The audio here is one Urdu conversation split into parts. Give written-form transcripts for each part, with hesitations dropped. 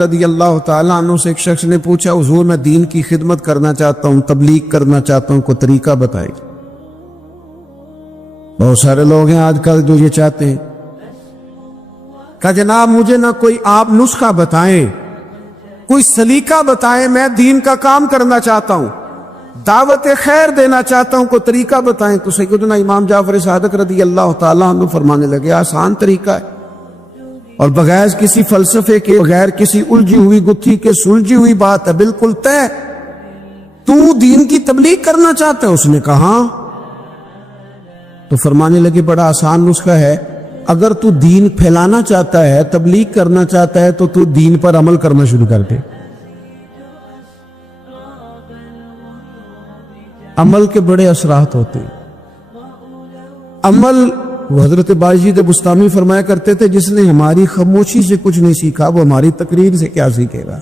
رضی اللہ تعالیٰ عنہ سے ایک شخص نے پوچھا حضور میں دین کی خدمت کرنا چاہتا ہوں، تبلیغ کرنا چاہتا ہوں، کوئی طریقہ بتائیں۔ بہت سارے لوگ ہیں آج کل جو یہ چاہتے ہیں کہ جناب مجھے نہ کوئی آپ نسخہ بتائیں، کوئی سلیقہ بتائیں، میں دین کا کام کرنا چاہتا ہوں، دعوت خیر دینا چاہتا ہوں، کوئی طریقہ بتائیں۔ تو سیدنا امام جعفر صادق رضی اللہ تعالیٰ عنہ فرمانے لگے آسان طریقہ ہے، اور بغیر کسی فلسفے کے، بغیر کسی الجھی ہوئی گتھی کے، سلجھی ہوئی بات ہے، بالکل طے۔ تو دین کی تبلیغ کرنا چاہتا ہے؟ اس نے کہا، تو فرمانے لگے بڑا آسان نسخہ ہے، اگر تو دین پھیلانا چاہتا ہے، تبلیغ کرنا چاہتا ہے، تو دین پر عمل کرنا شروع کر دے۔ عمل کے بڑے اثرات ہوتے ہیں۔ عمل، وہ حضرت باجید بستامی فرمایا کرتے تھے جس نے ہماری خاموشی سے کچھ نہیں سیکھا وہ ہماری تقریر سے کیا سیکھے گا۔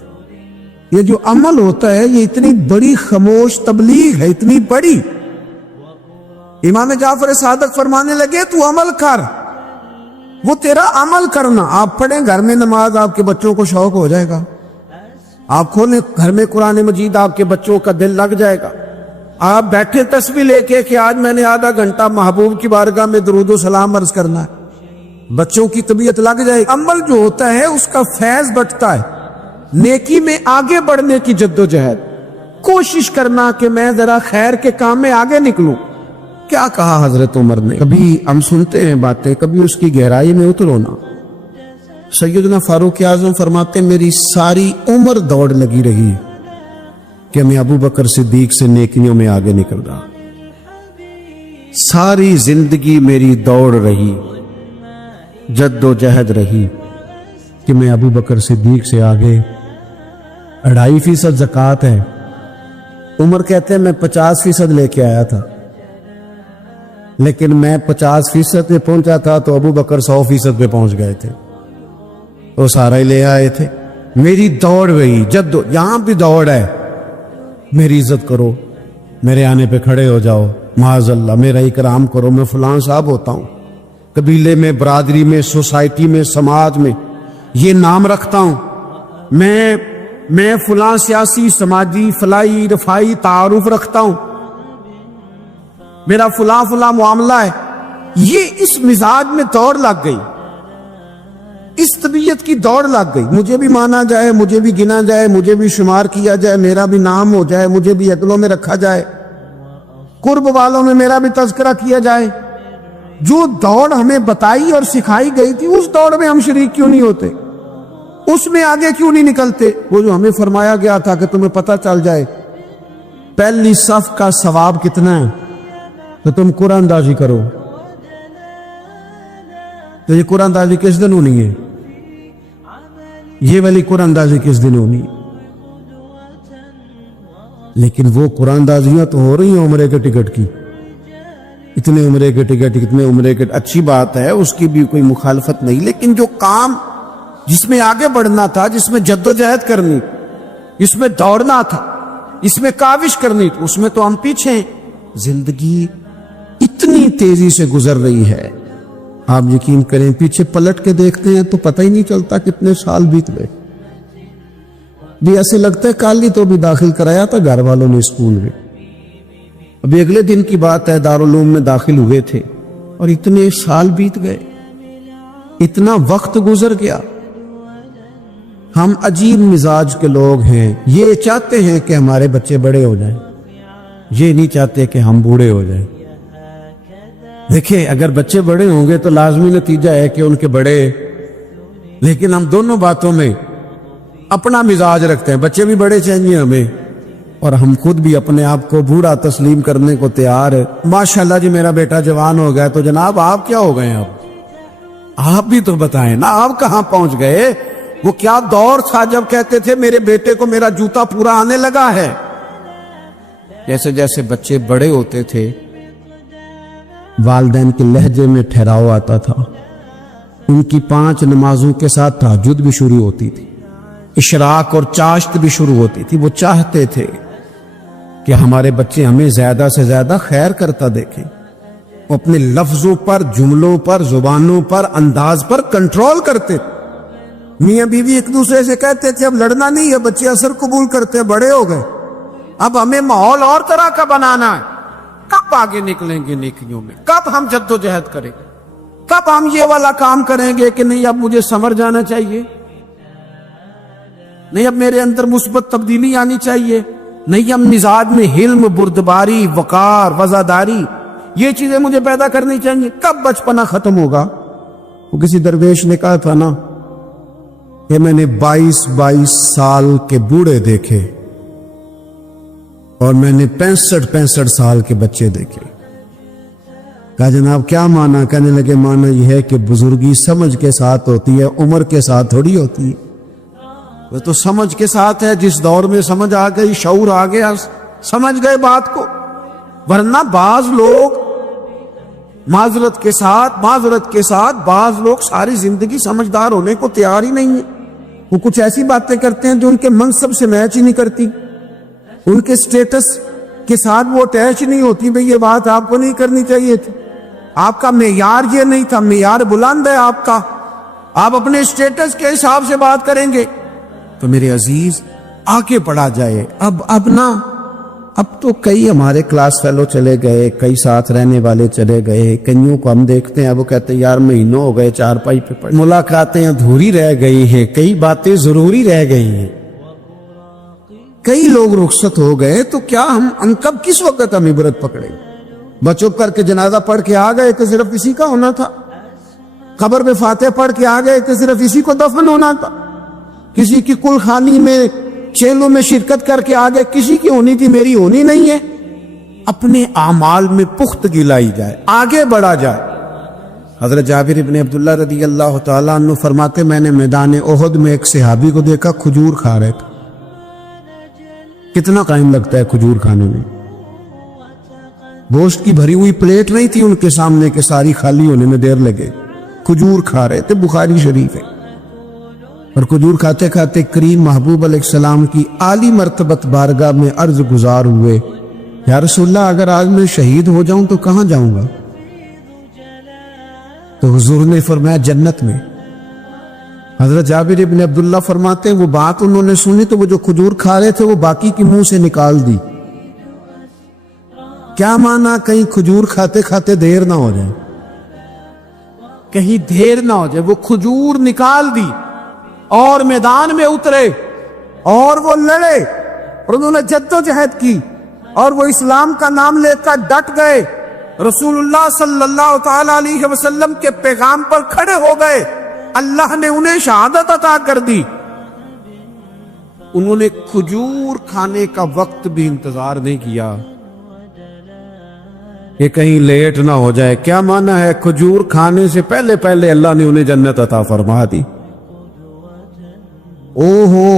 یہ جو عمل ہوتا ہے یہ اتنی بڑی خاموش تبلیغ ہے، اتنی بڑی۔ امام جعفر صادق فرمانے لگے تو عمل کر، وہ تیرا عمل کرنا۔ آپ پڑھیں گھر میں نماز، آپ کے بچوں کو شوق ہو جائے گا۔ آپ کھولیں گھر میں قرآن مجید، آپ کے بچوں کا دل لگ جائے گا۔ آپ بیٹھے تسبیح لے کے کہ آج میں نے آدھا گھنٹہ محبوب کی بارگاہ میں درود و سلام عرض کرنا ہے، بچوں کی طبیعت لگ جائے گی۔ عمل جو ہوتا ہے اس کا فیض بٹتا ہے، نیکی میں آگے بڑھنے کی جدوجہد، کوشش کرنا کہ میں ذرا خیر کے کام میں آگے نکلوں۔ کیا کہا حضرت عمر نے؟ کبھی ہم سنتے ہیں باتیں، کبھی اس کی گہرائی میں اترو نا۔ سیدنا فاروق اعظم فرماتے میری ساری عمر دوڑ لگی رہی کہ میں ابو بکر صدیق سے نیکیوں میں آگے نکل رہا، ساری زندگی میری دوڑ رہی، جد و جہد رہی کہ میں ابو بکر صدیق سے آگے۔ 2.5% زکوٰۃ ہے، عمر کہتے ہیں میں 50% لے کے آیا تھا، لیکن میں 50% پہ پہنچا تھا تو ابو بکر 100% پہ پہنچ گئے تھے، وہ سارا ہی لے آئے تھے۔ میری دوڑ رہی، جد یہاں بھی دوڑ ہے، میری عزت کرو، میرے آنے پہ کھڑے ہو جاؤ، معاذ اللہ میرا اکرام کرو، میں فلاں صاحب ہوتا ہوں، قبیلے میں، برادری میں، سوسائٹی میں، سماج میں یہ نام رکھتا ہوں، میں فلاں سیاسی، سماجی، فلاحی، رفائی تعارف رکھتا ہوں، میرا فلاں معاملہ ہے۔ یہ اس مزاج میں دوڑ لگ گئی، اس طبیعت کی دوڑ لگ گئی، مجھے بھی مانا جائے، مجھے بھی گنا جائے، مجھے بھی شمار کیا جائے، میرا بھی نام ہو جائے، مجھے بھی عدلوں میں رکھا جائے، قرب والوں میں میرا بھی تذکرہ کیا جائے۔ جو دوڑ ہمیں بتائی اور سکھائی گئی تھی اس دوڑ میں ہم شریک کیوں نہیں ہوتے؟ اس میں آگے کیوں نہیں نکلتے؟ وہ جو ہمیں فرمایا گیا تھا کہ تمہیں پتہ چل جائے پہلی صف کا ثواب کتنا ہے تو تم قرآن اندازی کرو۔ تو یہ قرآن اندازی کس دن ہونی ہے؟ یہ والی قرآن اندازی کس دن ہونی؟ لیکن وہ قرآن اندازیاں تو ہو رہی ہیں عمرے کے ٹکٹ کی، اتنے عمرے کے ٹکٹ، اتنے عمرے کے، اچھی بات ہے، اس کی بھی کوئی مخالفت نہیں، لیکن جو کام جس میں آگے بڑھنا تھا، جس میں جد و جہد کرنی، جس میں دوڑنا تھا، اس میں کاوش کرنی، اس میں تو ہم پیچھے ہیں۔ زندگی اتنی تیزی سے گزر رہی ہے، آپ یقین کریں پیچھے پلٹ کے دیکھتے ہیں تو پتہ ہی نہیں چلتا کتنے سال بیت گئے۔ بھی ایسے لگتا ہے کل ہی تو بھی داخل کرایا تھا گھر والوں نے اسکول میں، ابھی اگلے دن کی بات ہے دارالعلوم میں داخل ہوئے تھے اور اتنے سال بیت گئے، اتنا وقت گزر گیا۔ ہم عجیب مزاج کے لوگ ہیں، یہ چاہتے ہیں کہ ہمارے بچے بڑے ہو جائیں، یہ نہیں چاہتے کہ ہم بوڑھے ہو جائیں۔ دیکھیں اگر بچے بڑے ہوں گے تو لازمی نتیجہ ہے کہ ان کے بڑے، لیکن ہم دونوں باتوں میں اپنا مزاج رکھتے ہیں، بچے بھی بڑے چاہیے ہمیں اور ہم خود بھی اپنے آپ کو بوڑھا تسلیم کرنے کو تیار ہے۔ ماشاءاللہ جی میرا بیٹا جوان ہو گیا، تو جناب آپ کیا ہو گئے؟ آپ بھی تو بتائیں نا، آپ کہاں پہنچ گئے؟ وہ کیا دور تھا جب کہتے تھے میرے بیٹے کو میرا جوتا پورا آنے لگا ہے۔ جیسے جیسے بچے بڑے ہوتے تھے والدین کے لہجے میں ٹھہراؤ آتا تھا، ان کی 5 نمازوں کے ساتھ تہجد بھی شروع ہوتی تھی، اشراق اور چاشت بھی شروع ہوتی تھی۔ وہ چاہتے تھے کہ ہمارے بچے ہمیں زیادہ سے زیادہ خیر کرتا دیکھیں، وہ اپنے لفظوں پر، جملوں پر، زبانوں پر، انداز پر کنٹرول کرتے تھے۔ میاں بیوی ایک دوسرے سے کہتے تھے اب لڑنا نہیں ہے، بچے اثر قبول کرتے ہیں، بڑے ہو گئے، اب ہمیں ماحول اور طرح کا بنانا ہے۔ کب آگے نکلیں گے نیکیوں میں؟ کب ہم جد و جہد کریں؟ کب ہم یہ والا کام کریں گے کہ نہیں اب مجھے سنور جانا چاہیے، نہیں اب میرے اندر مثبت تبدیلی آنی چاہیے، نہیں اب مزاج میں حلم، بردباری، وقار، وفاداری، یہ چیزیں مجھے پیدا کرنی چاہیے؟ کب بچپنا ختم ہوگا؟ وہ کسی درویش نے کہا تھا نا کہ میں نے 22 سال کے بوڑھے دیکھے اور میں نے 65 سال کے بچے دیکھے۔ کہا جناب کیا معنی؟ کہنے لگے معنی یہ ہے کہ بزرگی سمجھ کے ساتھ ہوتی ہے، عمر کے ساتھ تھوڑی ہوتی ہے۔ وہ تو سمجھ کے ساتھ ہے، جس دور میں سمجھ آ گئی، شعور آ گیا، سمجھ گئے بات کو۔ ورنہ بعض لوگ معذرت کے ساتھ بعض لوگ ساری زندگی سمجھدار ہونے کو تیار ہی نہیں ہیں۔ وہ کچھ ایسی باتیں کرتے ہیں جو ان کے منصب سے میچ ہی نہیں کرتی، ان کے سٹیٹس کے ساتھ وہ اٹیچ نہیں ہوتی۔ بھئی یہ بات آپ کو نہیں کرنی چاہیے تھی، آپ کا معیار یہ نہیں تھا، معیار بلند ہے آپ کا، آپ اپنے سٹیٹس کے حساب سے بات کریں گے۔ تو میرے عزیز آگے بڑھا جائے۔ اب تو کئی ہمارے کلاس فیلو چلے گئے، کئی ساتھ رہنے والے چلے گئے، کئیوں کو ہم دیکھتے ہیں اب وہ کہتے ہیں یار مہینوں ہو گئے چارپائی پہ پڑے، ملاقاتیں ادھوری رہ گئی ہیں، کئی باتیں ضروری رہ گئی ہیں، کئی لوگ رخصت ہو گئے، تو کیا ہم کب کس وقت ہم عبرت پکڑیں؟ بچوں کر کے جنازہ پڑھ کے آ گئے کہ صرف اسی کا ہونا تھا، قبر میں فاتح پڑھ کے آ گئے کہ صرف اسی کو دفن ہونا تھا، کسی کی کل خانی میں چیلوں میں شرکت کر کے آگے کسی کی ہونی تھی، میری ہونی نہیں ہے۔ اپنے اعمال میں پختگی لائی جائے، آگے بڑھا جائے۔ حضرت جابر ابن عبداللہ رضی اللہ تعالیٰ عنہ فرماتے میں نے میدان احد میں ایک صحابی کو دیکھا کھجور کھا رہے تھے۔ کتنا ٹائم لگتا ہے کھجور کھانے میں؟ گوشت کی بھری ہوئی پلیٹ نہیں تھی ان کے سامنے کہ ساری خالی ہونے میں دیر لگے، کھجور کھا رہے تھے، بخاری شریف ہے۔ اور کھجور کھاتے کھاتے کریم محبوب علیہ السلام کی عالی مرتبت بارگاہ میں عرض گزار ہوئے، یا رسول اللہ اگر آج میں شہید ہو جاؤں تو کہاں جاؤں گا؟ تو حضور نے فرمایا جنت میں۔ حضرت جابر ابن عبداللہ فرماتے ہیں وہ بات انہوں نے سنی تو وہ جو کھجور کھا رہے تھے وہ باقی کی منہ سے نکال دی۔ کیا معنی؟ کہیں کھجور کھاتے کھاتے دیر نہ ہو جائے، کہیں دیر نہ ہو جائے، وہ کھجور نکال دی اور میدان میں اترے اور وہ لڑے اور انہوں نے جد و جہد کی اور وہ اسلام کا نام لے کر ڈٹ گئے، رسول اللہ صلی اللہ تعالی علیہ وسلم کے پیغام پر کھڑے ہو گئے، اللہ نے انہیں شہادت عطا کر دی۔ انہوں نے کھجور کھانے کا وقت بھی انتظار نہیں کیا کہ کہیں لیٹ نہ ہو جائے۔ کیا معنی ہے؟ کھجور کھانے سے پہلے پہلے اللہ نے انہیں جنت عطا فرما دی۔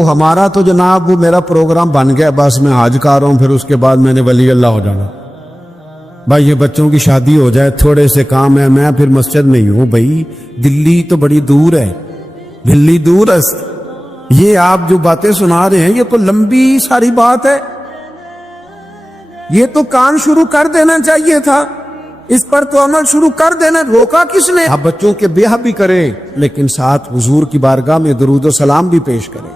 ہمارا تو جناب وہ میرا پروگرام بن گیا، بس میں حج کر رہا ہوں، پھر اس کے بعد میں نے ولی اللہ ہو جانا۔ بھائی یہ بچوں کی شادی ہو جائے، تھوڑے سے کام ہے، میں پھر مسجد نہیں ہوں۔ بھائی دلی تو بڑی دور ہے، دلی دور است۔ یہ آپ جو باتیں سنا رہے ہیں یہ تو لمبی ساری بات ہے، یہ تو کام شروع کر دینا چاہیے تھا، اس پر تو عمل شروع کر دینا، روکا کس نے؟ آپ بچوں کے بیاہ بھی کریں لیکن ساتھ حضور کی بارگاہ میں درود و سلام بھی پیش کریں۔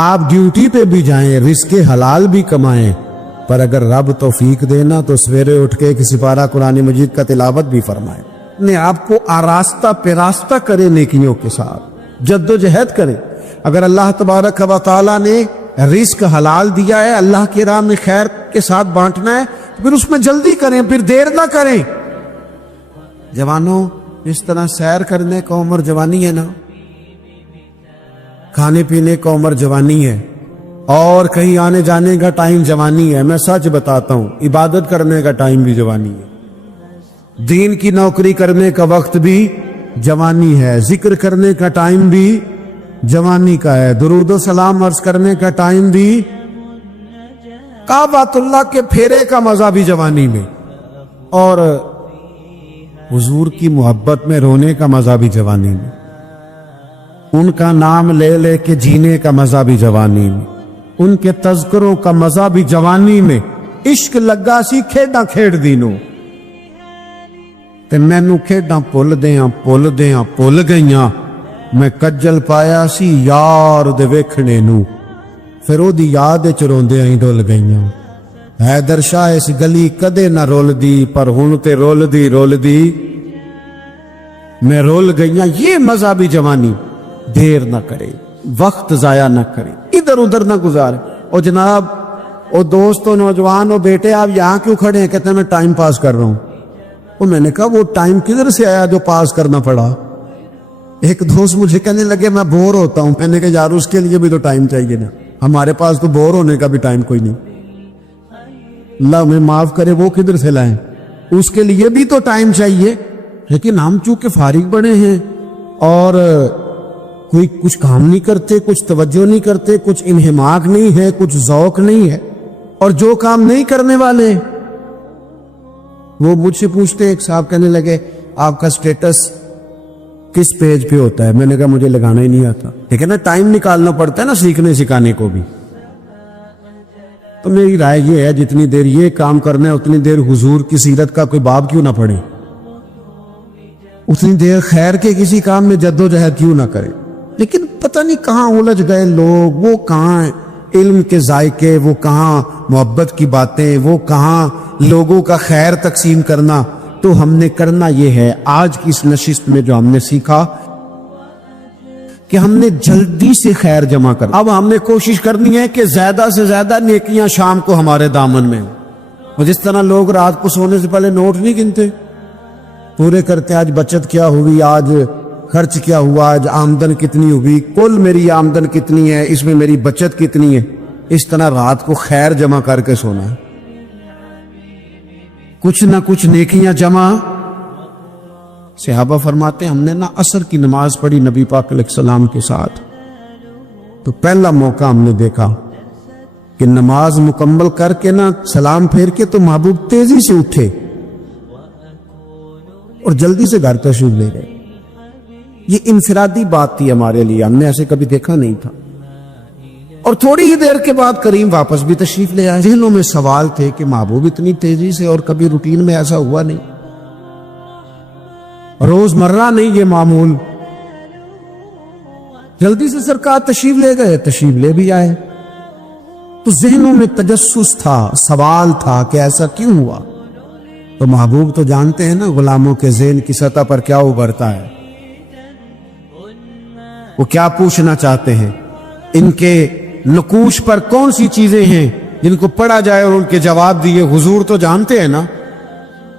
آپ ڈیوٹی پہ بھی جائیں، رزق حلال بھی کمائیں، پر اگر رب توفیق دینا تو سویرے اٹھ کے کسی پارہ قرآن مجید کا تلاوت بھی فرمائیں، اپنے آپ کو آراستہ پیراستہ کریں، نیکیوں کے ساتھ جد و جہد کریں۔ اگر اللہ تبارک و تعالیٰ نے رزق حلال دیا ہے، اللہ کی راہ میں خیر کے ساتھ بانٹنا ہے، پھر اس میں جلدی کریں، پھر دیر نہ کریں۔ جوانوں اس طرح سیر کرنے کا عمر جوانی ہے نا، کھانے پینے کا عمر جوانی ہے، اور کہیں آنے جانے کا ٹائم جوانی ہے۔ میں سچ بتاتا ہوں، عبادت کرنے کا ٹائم بھی جوانی ہے، دین کی نوکری کرنے کا وقت بھی جوانی ہے، ذکر کرنے کا ٹائم بھی جوانی کا ہے، درود و سلام عرض کرنے کا ٹائم بھی، کعبۃ اللہ کے پھیرے کا مزہ بھی جوانی میں، اور حضور کی محبت میں رونے کا مزہ بھی جوانی میں، ان کا نام لے لے کے جینے کا مزہ بھی جوانی میں، ان کے تذکروں کا مزہ بھی جوانی میں۔ عشق لگا سی کھیڈاں کھیڑ دینوں تے مینوں کھیڈاں پل دیاں پل گئیاں، میں کجل پایا سی یار دے ویکھنے نو، پھر او دی یاد وچ روندے ای ڈل گئیاں۔ حیدر شاہ اس گلی کدے نہ رول دی، پر ہن تے رول دی میں رول گئیاں۔ یہ مذہبی جوانی دیر نہ کرے، وقت ضائع نہ کرے، ادھر ادھر نہ گزارے۔ او جناب، او دوستو، نوجوان، او بیٹے، آپ یہاں کیوں کھڑے ہیں؟ کہتے ہیں میں ٹائم پاس کر رہا ہوں۔ اور میں نے کہا وہ ٹائم کدھر سے آیا جو پاس کرنا پڑا؟ ایک دوست مجھے کہنے لگے میں بور ہوتا ہوں۔ میں نے کہا یار اس کے لیے بھی تو ٹائم چاہیے نا، ہمارے پاس تو بور ہونے کا بھی ٹائم کوئی نہیں۔ اللہ ہمیں معاف کرے، وہ کدھر سے لائیں؟ اس کے لیے بھی تو ٹائم چاہیے۔ لیکن ہم چونکہ فارغ بڑے ہیں اور کوئی کچھ کام نہیں کرتے، کچھ توجہ نہیں کرتے، کچھ انہماک نہیں ہے، کچھ ذوق نہیں ہے، اور جو کام نہیں کرنے والے وہ مجھ سے پوچھتے، ایک صاحب کہنے لگے آپ کا سٹیٹس کس پیج پہ ہوتا ہے؟ میں نے کہا مجھے لگانا ہی نہیں آتا۔ لیکن نا ٹائم نکالنا پڑتا ہے نا سیکھنے سکھانے کو بھی۔ تو میری رائے یہ ہے جتنی دیر یہ کام کرنا ہے اتنی دیر حضور کی سیرت کا کوئی باب کیوں نہ پڑھے، اتنی دیر خیر کے کسی کام میں جد و جہد کیوں نہ کرے۔ لیکن پتہ نہیں کہاں الجھ گئے لوگ، وہ کہاں علم کے ذائقے، وہ کہاں محبت کی باتیں، وہ کہاں لوگوں کا خیر تقسیم کرنا۔ تو ہم نے کرنا یہ ہے، آج کی اس نشست میں جو ہم نے سیکھا کہ ہم نے جلدی سے خیر جمع کر، اب ہم نے کوشش کرنی ہے کہ زیادہ سے زیادہ نیکیاں شام کو ہمارے دامن میں ہوں۔ اور جس طرح لوگ رات کو سونے سے پہلے نوٹ نہیں گنتے، پورے کرتے آج بچت کیا ہوئی، آج خرچ کیا ہوا، آج آمدن کتنی ہوئی، کل میری آمدن کتنی ہے، اس میں میری بچت کتنی ہے۔ اس طرح رات کو خیر جمع کر کے سونا ہے، کچھ نہ کچھ نیکیاں جمع۔ صحابہ فرماتے ہیں ہم نے نا عصر کی نماز پڑھی نبی پاک علیہ السلام کے ساتھ، تو پہلا موقع ہم نے دیکھا کہ نماز مکمل کر کے نا سلام پھیر کے تو محبوب تیزی سے اٹھے اور جلدی سے گھر تشریف لے گئے۔ یہ انفرادی بات تھی ہمارے لیے، ہم نے ایسے کبھی دیکھا نہیں تھا۔ اور تھوڑی ہی دیر کے بعد کریم واپس بھی تشریف لے آئے۔ ذہنوں میں سوال تھے کہ محبوب اتنی تیزی سے، اور کبھی روٹین میں ایسا ہوا نہیں، روز مرہ نہیں یہ معمول۔ جلدی سے سرکار تشریف لے گئے، تشریف لے بھی آئے، تو ذہنوں میں تجسس تھا، سوال تھا کہ ایسا کیوں ہوا۔ تو محبوب تو جانتے ہیں نا غلاموں کے ذہن کی سطح پر کیا ابھرتا ہے، وہ کیا پوچھنا چاہتے ہیں، ان کے نقوش پر کون سی چیزیں ہیں جن کو پڑھا جائے اور ان کے جواب دیے۔ حضور تو جانتے ہیں نا۔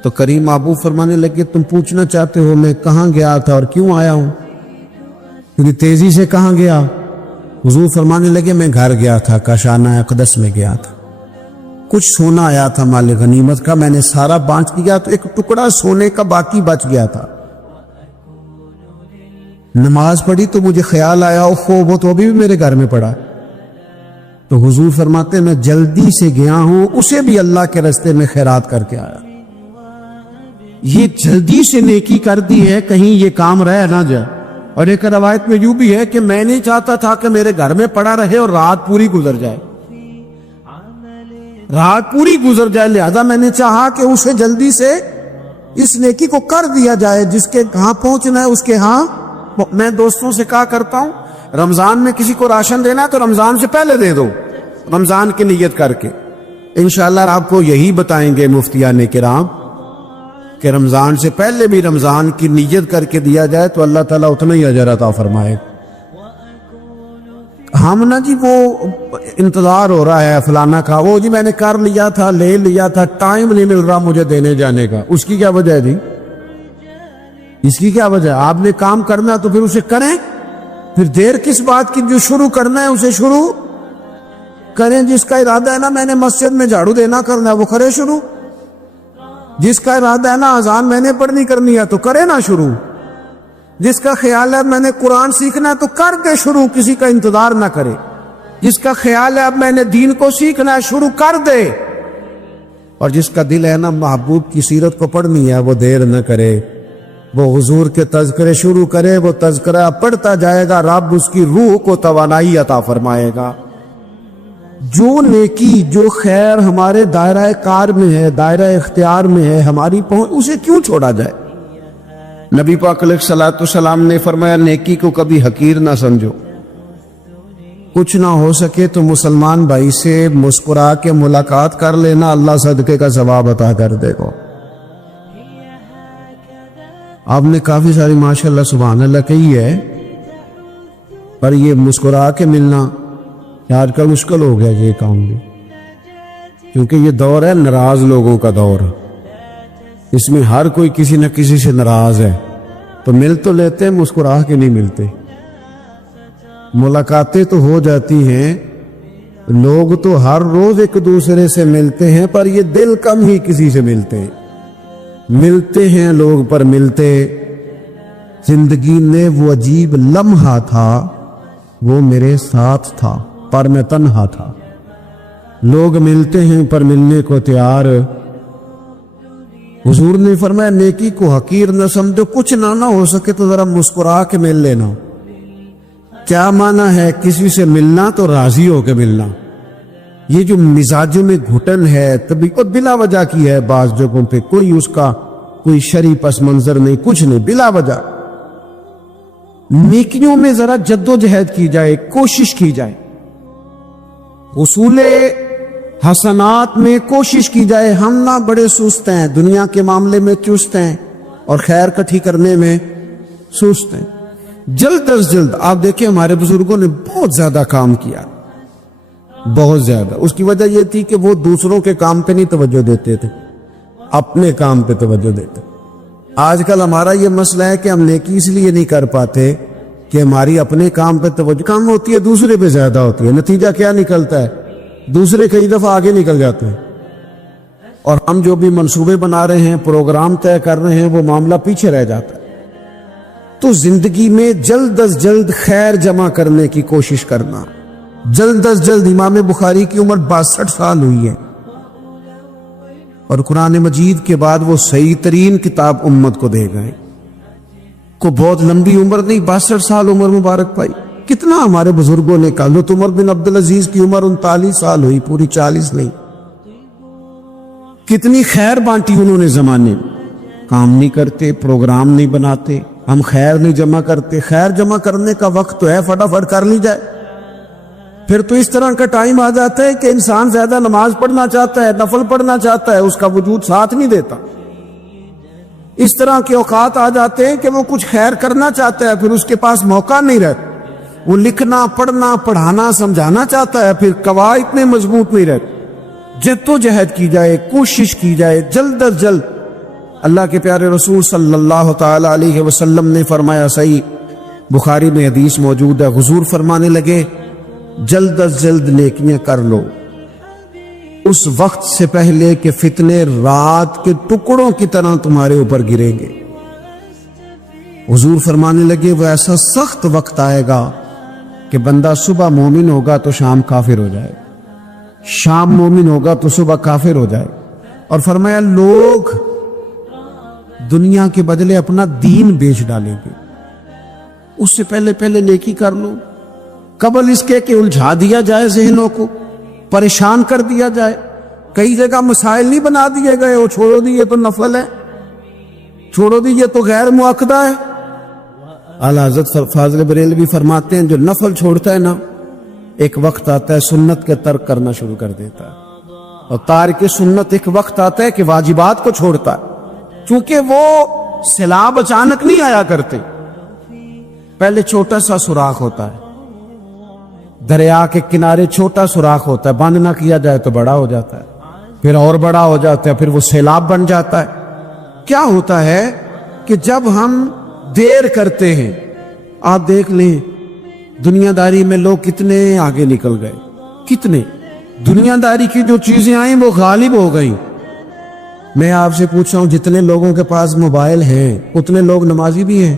تو کریم محبوب فرمانے لگے تم پوچھنا چاہتے ہو میں کہاں گیا تھا اور کیوں آیا ہوں، اتنی تیزی سے کہاں گیا؟ حضور فرمانے لگے میں گھر گیا تھا، کاشانہ اقدس میں گیا تھا، کچھ سونا آیا تھا مال غنیمت کا، میں نے سارا بانٹ دیا تو ایک ٹکڑا سونے کا باقی بچ گیا تھا۔ نماز پڑھی تو مجھے خیال آیا وہ تو ابھی بھی میرے گھر میں پڑا۔ تو حضور فرماتے میں جلدی سے گیا ہوں، اسے بھی اللہ کے راستے میں خیرات کر کے آیا۔ یہ جلدی سے نیکی کر دی ہے کہیں یہ کام رہ نہ جائے۔ اور ایک روایت میں یوں بھی ہے کہ میں نہیں چاہتا تھا کہ میرے گھر میں پڑا رہے اور رات پوری گزر جائے، رات پوری گزر جائے، لہذا میں نے چاہا کہ اسے جلدی سے اس نیکی کو کر دیا جائے، جس کے کہاں پہنچنا ہے اس کے ہاں۔ میں دوستوں سے کہا کرتا ہوں رمضان میں کسی کو راشن دینا ہے تو رمضان سے پہلے دے دو، رمضان کی نیت کر کے۔ انشاءاللہ آپ کو یہی بتائیں گے مفتیان کرام کہ رمضان سے پہلے بھی رمضان کی نیت کر کے دیا جائے تو اللہ تعالیٰ اتنا ہی اجر عطا فرمائے۔ ہم نا جی وہ انتظار ہو رہا ہے فلانا کا، وہ جی میں نے کر لیا تھا، لے لیا تھا، ٹائم نہیں مل رہا مجھے دینے جانے کا، اس کی کیا وجہ ہے جی؟ اس کی کیا وجہ ہے؟ آپ نے کام کرنا تو پھر اسے کریں، پھر دیر کس بات کی؟ جو شروع کرنا ہے اسے شروع کریں۔ جس کا ارادہ ہے نا میں نے مسجد میں جھاڑو دینا کرنا ہے وہ کرے شروع، جس کا ارادہ ہے نا اذان میں نے پڑھنی کرنی ہے تو کرے نا شروع، جس کا خیال ہے میں نے قرآن سیکھنا ہے تو کر دے شروع، کسی کا انتظار نہ کرے۔ جس کا خیال ہے اب میں نے دین کو سیکھنا ہے شروع کر دے، اور جس کا دل ہے نا محبوب کی سیرت کو پڑھنی ہے وہ دیر نہ کرے، وہ حضور کے تذکرے شروع کرے، وہ تذکرہ پڑھتا جائے گا، رب اس کی روح کو توانائی عطا فرمائے گا۔ جو نیکی جو خیر ہمارے دائرہ کار میں ہے، دائرہ اختیار میں ہے، ہماری پہنچ، اسے کیوں چھوڑا جائے؟ نبی پاک علیہ الصلوۃ والسلام نے فرمایا نیکی کو کبھی حقیر نہ سمجھو، کچھ نہ ہو سکے تو مسلمان بھائی سے مسکرا کے ملاقات کر لینا، اللہ صدقے کا ثواب عطا کر دے گا۔ آپ نے کافی ساری ماشاءاللہ سبحان اللہ کہی ہے، پر یہ مسکرا کے ملنا آج کل مشکل ہو گیا یہ کام بھی، کیونکہ یہ دور ہے ناراض لوگوں کا دور، اس میں ہر کوئی کسی نہ کسی سے ناراض ہے، تو مل تو لیتے ہیں، مسکرا کے نہیں ملتے۔ ملاقاتیں تو ہو جاتی ہیں، لوگ تو ہر روز ایک دوسرے سے ملتے ہیں، پر یہ دل کم ہی کسی سے ملتے ہیں۔ ملتے ہیں لوگ پر ملتے، زندگی میں وہ عجیب لمحہ تھا، وہ میرے ساتھ تھا پر میں تنہا تھا۔ لوگ ملتے ہیں پر ملنے کو تیار۔ حضور نے فرمایا نیکی کو حقیر نہ سمجھو، کچھ نہ ہو سکے تو ذرا مسکرا کے مل لینا۔ کیا معنی ہے کسی سے ملنا؟ تو راضی ہو کے ملنا۔ یہ جو مزاجوں میں گھٹن ہے طبیعت بلا وجہ کی ہے، بعض جگہوں پہ کوئی اس کا کوئی شرعی پس منظر نہیں، کچھ نہیں، بلا وجہ۔ نیکیوں میں ذرا جد و جہد کی جائے، کوشش کی جائے، حصول حسنات میں کوشش کی جائے۔ ہم نہ بڑے سست ہیں، دنیا کے معاملے میں چست ہیں اور خیر کٹھی کرنے میں سست ہیں۔ جلد از جلد آپ دیکھیں ہمارے بزرگوں نے بہت زیادہ کام کیا، بہت زیادہ۔ اس کی وجہ یہ تھی کہ وہ دوسروں کے کام پہ نہیں توجہ دیتے تھے، اپنے کام پہ توجہ دیتے۔ آج کل ہمارا یہ مسئلہ ہے کہ ہم نیکی اس لیے نہیں کر پاتے کہ ہماری اپنے کام پہ توجہ کم ہوتی ہے، دوسرے پہ زیادہ ہوتی ہے۔ نتیجہ کیا نکلتا ہے؟ دوسرے کئی دفعہ آگے نکل جاتے ہیں، اور ہم جو بھی منصوبے بنا رہے ہیں، پروگرام طے کر رہے ہیں، وہ معاملہ پیچھے رہ جاتا ہے۔ تو زندگی میں جلد از جلد خیر جمع کرنے کی کوشش کرنا۔ جلد از جلد امام بخاری کی عمر 62 سال ہوئی ہے، اور قرآن مجید کے بعد وہ صحیح ترین کتاب امت کو دے گئے۔ کو بہت لمبی عمر نہیں، 62 سال عمر مبارک پائی۔ کتنا ہمارے بزرگوں نے کہا، حضرت عمر بن عبدالعزیز کی عمر 39 سال ہوئی، پوری 40 نہیں۔ کتنی خیر بانٹی انہوں نے زمانے میں۔ کام نہیں کرتے، پروگرام نہیں بناتے، ہم خیر نہیں جمع کرتے۔ خیر جمع کرنے کا وقت تو ہے، فٹافٹ کر لی جائے۔ پھر تو اس طرح کا ٹائم آ جاتا ہے کہ انسان زیادہ نماز پڑھنا چاہتا ہے، نفل پڑھنا چاہتا ہے، اس کا وجود ساتھ نہیں دیتا۔ اس طرح کے اوقات آ جاتے ہیں کہ وہ کچھ خیر کرنا چاہتا ہے، پھر اس کے پاس موقع نہیں رہتا۔ وہ لکھنا، پڑھنا، پڑھانا، سمجھانا چاہتا ہے، پھر قواعد اتنے مضبوط نہیں رہتے۔ جد و جہد کی جائے، کوشش کی جائے، جلد از جلد۔ اللہ کے پیارے رسول صلی اللہ تعالی علیہ وسلم نے فرمایا، صحیح بخاری میں حدیث موجود ہے، حضور فرمانے لگے جلد از جلد نیکیاں کر لو اس وقت سے پہلے کہ فتنے رات کے ٹکڑوں کی طرح تمہارے اوپر گریں گے۔ حضور فرمانے لگے وہ ایسا سخت وقت آئے گا کہ بندہ صبح مومن ہوگا تو شام کافر ہو جائے، شام مومن ہوگا تو صبح کافر ہو جائے۔ اور فرمایا لوگ دنیا کے بدلے اپنا دین بیچ ڈالیں گے۔ اس سے پہلے نیکی کر لو، قبل اس کے کہ الجھا دیا جائے، ذہنوں کو پریشان کر دیا جائے۔ کئی جگہ مسائل نہیں بنا دیے گئے، وہ چھوڑو دی یہ تو نفل ہے، چھوڑو دی یہ تو غیر مؤکدہ ہے۔ اعلیٰ حضرت فاضل بریلوی فرماتے ہیں جو نفل چھوڑتا ہے نا، ایک وقت آتا ہے سنت کے ترک کرنا شروع کر دیتا ہے، اور تارک سنت ایک وقت آتا ہے کہ واجبات کو چھوڑتا ہے، چونکہ وہ سیلاب اچانک نہیں آیا کرتے۔ پہلے چھوٹا سا سوراخ ہوتا ہے، دریا کے کنارے چھوٹا سوراخ ہوتا ہے، بند نہ کیا جائے تو بڑا ہو جاتا ہے، پھر اور بڑا ہو جاتا ہے، پھر وہ سیلاب بن جاتا ہے۔ کیا ہوتا ہے کہ جب ہم دیر کرتے ہیں، آپ دیکھ لیں دنیا داری میں لوگ کتنے آگے نکل گئے، کتنے دنیا داری کی جو چیزیں آئیں وہ غالب ہو گئیں۔ میں آپ سے پوچھ رہا ہوں جتنے لوگوں کے پاس موبائل ہیں اتنے لوگ نمازی بھی ہیں؟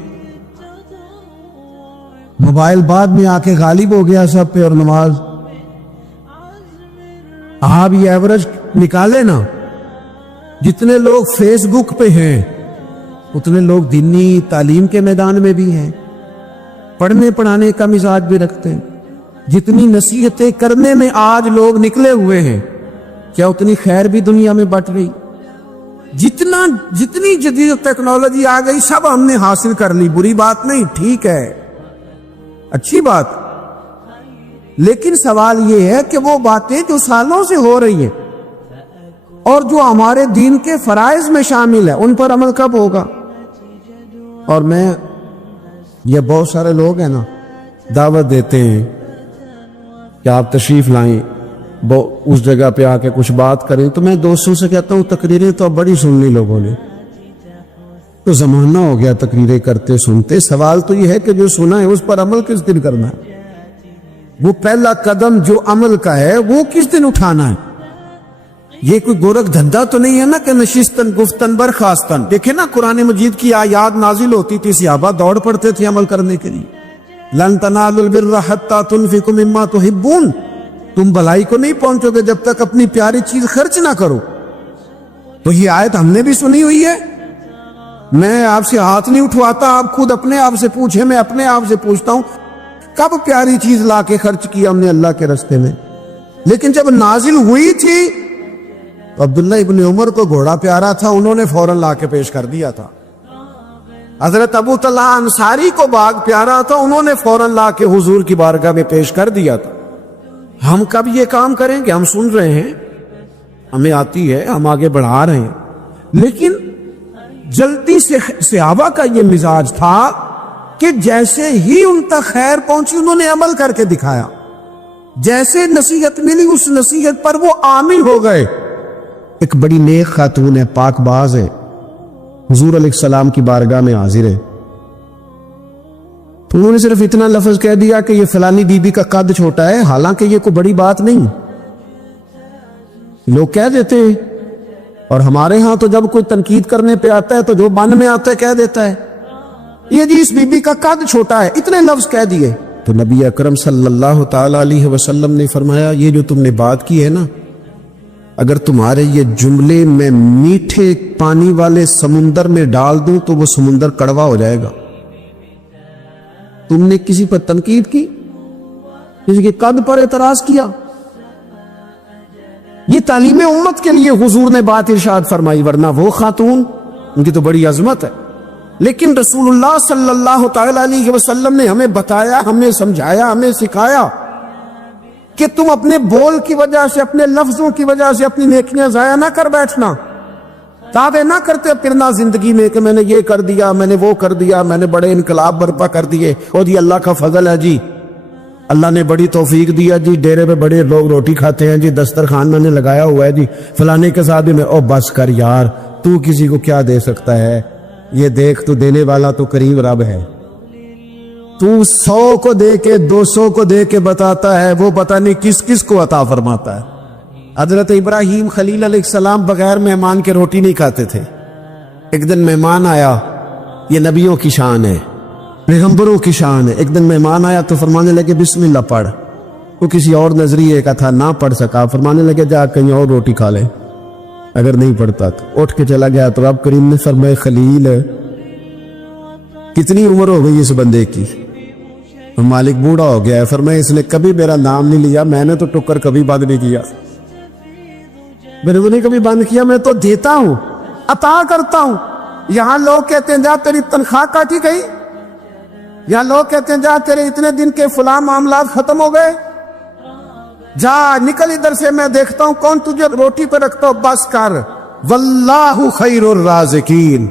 موبائل بعد میں آ کے غالب ہو گیا سب پہ، اور نماز آپ یہ ایوریج نکالے نا، جتنے لوگ فیس بک پہ ہیں اتنے لوگ دینی تعلیم کے میدان میں بھی ہیں، پڑھنے پڑھانے کا مزاج بھی رکھتے ہیں۔ جتنی نصیحتیں کرنے میں آج لوگ نکلے ہوئے ہیں، کیا اتنی خیر بھی دنیا میں بٹ رہی؟ جتنی جدید ٹیکنالوجی آ گئی سب ہم نے حاصل کر لی، بری بات نہیں، ٹھیک ہے، اچھی بات، لیکن سوال یہ ہے کہ وہ باتیں جو سالوں سے ہو رہی ہیں اور جو ہمارے دین کے فرائض میں شامل ہے ان پر عمل کب ہوگا؟ اور میں یہ بہت سارے لوگ ہیں نا دعوت دیتے ہیں کہ آپ تشریف لائیں، اس جگہ پہ آ کے کچھ بات کریں، تو میں دوستوں سے کہتا ہوں تقریریں تو اب بڑی سن لی لوگوں نے، تو زمانہ ہو گیا تقریریں کرتے سنتے، سوال تو یہ ہے کہ جو سنا ہے اس پر عمل کس دن کرنا ہے؟ وہ پہلا قدم جو عمل کا ہے وہ کس دن اٹھانا ہے؟ یہ کوئی گورکھ دھندا تو نہیں ہے نا کہ نشستن گفتن برخاستن۔ دیکھیں نا قرآن مجید کی آیات نازل ہوتی تھی، صحابہ دوڑ پڑتے تھے عمل کرنے کے لیے۔ لن تنالوا البر حتی تنفقوا مما تحبون، تم بھلائی کو نہیں پہنچو گے جب تک اپنی پیاری چیز خرچ نہ کرو۔ تو یہ آیت ہم نے بھی سنی ہوئی ہے، میں آپ سے ہاتھ نہیں اٹھواتا، آپ خود اپنے آپ سے پوچھیں، میں اپنے آپ سے پوچھتا ہوں کب پیاری چیز لا کے خرچ کیا ہم نے اللہ کے راستے میں؟ لیکن جب نازل ہوئی تھی تو عبداللہ ابن عمر کو گھوڑا پیارا تھا، انہوں نے فوراً لا کے پیش کر دیا تھا۔ حضرت ابو طلحہ انصاری کو باغ پیارا تھا، انہوں نے فوراً لا کے حضور کی بارگاہ میں پیش کر دیا تھا۔ ہم کب یہ کام کریں گے؟ ہم سن رہے ہیں، ہمیں آتی ہے، ہم آگے بڑھا رہے ہیں، لیکن جلدی سے صحابہ کا یہ مزاج تھا کہ جیسے ہی ان تک خیر پہنچی انہوں نے عمل کر کے دکھایا، جیسے نصیحت ملی اس نصیحت پر وہ عامل ہو گئے۔ ایک بڑی نیک خاتون ہے، پاک باز ہے، حضور علیہ السلام کی بارگاہ میں حاضر ہے، تو انہوں نے صرف اتنا لفظ کہہ دیا کہ یہ فلانی بی بی کا قد چھوٹا ہے، حالانکہ یہ کوئی بڑی بات نہیں، لوگ کہہ دیتے ہیں۔ اور ہمارے ہاں تو جب کوئی تنقید کرنے پہ آتا ہے تو جو من میں آتا ہے کہہ دیتا ہے، یہ جی اس بی بی کا قد چھوٹا ہے، اتنے لفظ کہہ دیے۔ تو نبی اکرم صلی اللہ تعالی علیہ وسلم نے فرمایا یہ جو تم نے بات کی ہے نا، اگر تمہارے یہ جملے میں میٹھے پانی والے سمندر میں ڈال دوں تو وہ سمندر کڑوا ہو جائے گا۔ تم نے کسی پر تنقید کی، کسی کے قد پر اعتراض کیا، یہ تعلیم امت کے لیے حضور نے بات ارشاد فرمائی، ورنہ وہ خاتون ان کی تو بڑی عظمت ہے، لیکن رسول اللہ صلی اللہ تعالی علیہ وسلم نے ہمیں بتایا، ہمیں سمجھایا، ہمیں سکھایا کہ تم اپنے بول کی وجہ سے، اپنے لفظوں کی وجہ سے اپنی نیکیاں ضائع نہ کر بیٹھنا، دعوے نہ کرتے پھرنا زندگی میں کہ میں نے یہ کر دیا، میں نے وہ کر دیا، میں نے بڑے انقلاب برپا کر دیے، اور یہ اللہ کا فضل ہے جی، اللہ نے بڑی توفیق دیا جی، ڈیرے پہ بڑے لوگ روٹی کھاتے ہیں جی، دسترخوان میں نے لگایا ہوا ہے جی، فلانے کے ساتھ بھی میں، او بس کر یار، تو کسی کو کیا دے سکتا ہے؟ یہ دیکھ تو دینے والا تو کریم رب ہے، تو 100 کو دے کے 200 کو دے کے بتاتا ہے، وہ پتہ نہیں کس کس کو عطا فرماتا ہے۔ حضرت ابراہیم خلیل علیہ السلام بغیر مہمان کے روٹی نہیں کھاتے تھے۔ ایک دن مہمان آیا، یہ نبیوں کی شان ہے، پیغمبروں کی شان ہے، ایک دن مہمان آیا تو فرمانے لگے بسم اللہ پڑھ، وہ کسی اور نظریے کا تھا، نہ پڑھ سکا، فرمانے لگے جا کہیں اور روٹی کھا لے، اگر نہیں پڑھتا تو اٹھ کے چلا گیا۔ تو رب کریم نے فرمایا خلیل کتنی عمر ہو گئی اس بندے کی؟ مالک بوڑھا ہو گیا ہے، فرمایا اس نے کبھی میرا نام نہیں لیا، میں نے تو ٹکر کبھی بند نہیں کیا، میں نے تو نہیں کبھی بند کیا، میں تو دیتا ہوں، عطا کرتا ہوں۔ یہاں لوگ کہتے ہیں جا تیری تنخواہ کاٹی گئی، یہاں لوگ کہتے ہیں جا تیرے اتنے دن کے فلاں معاملات ختم ہو گئے، جا نکل ادھر سے، میں دیکھتا ہوں کون تجھے روٹی پہ رکھتا ہو، بس کر، واللہ خیر الرازقین،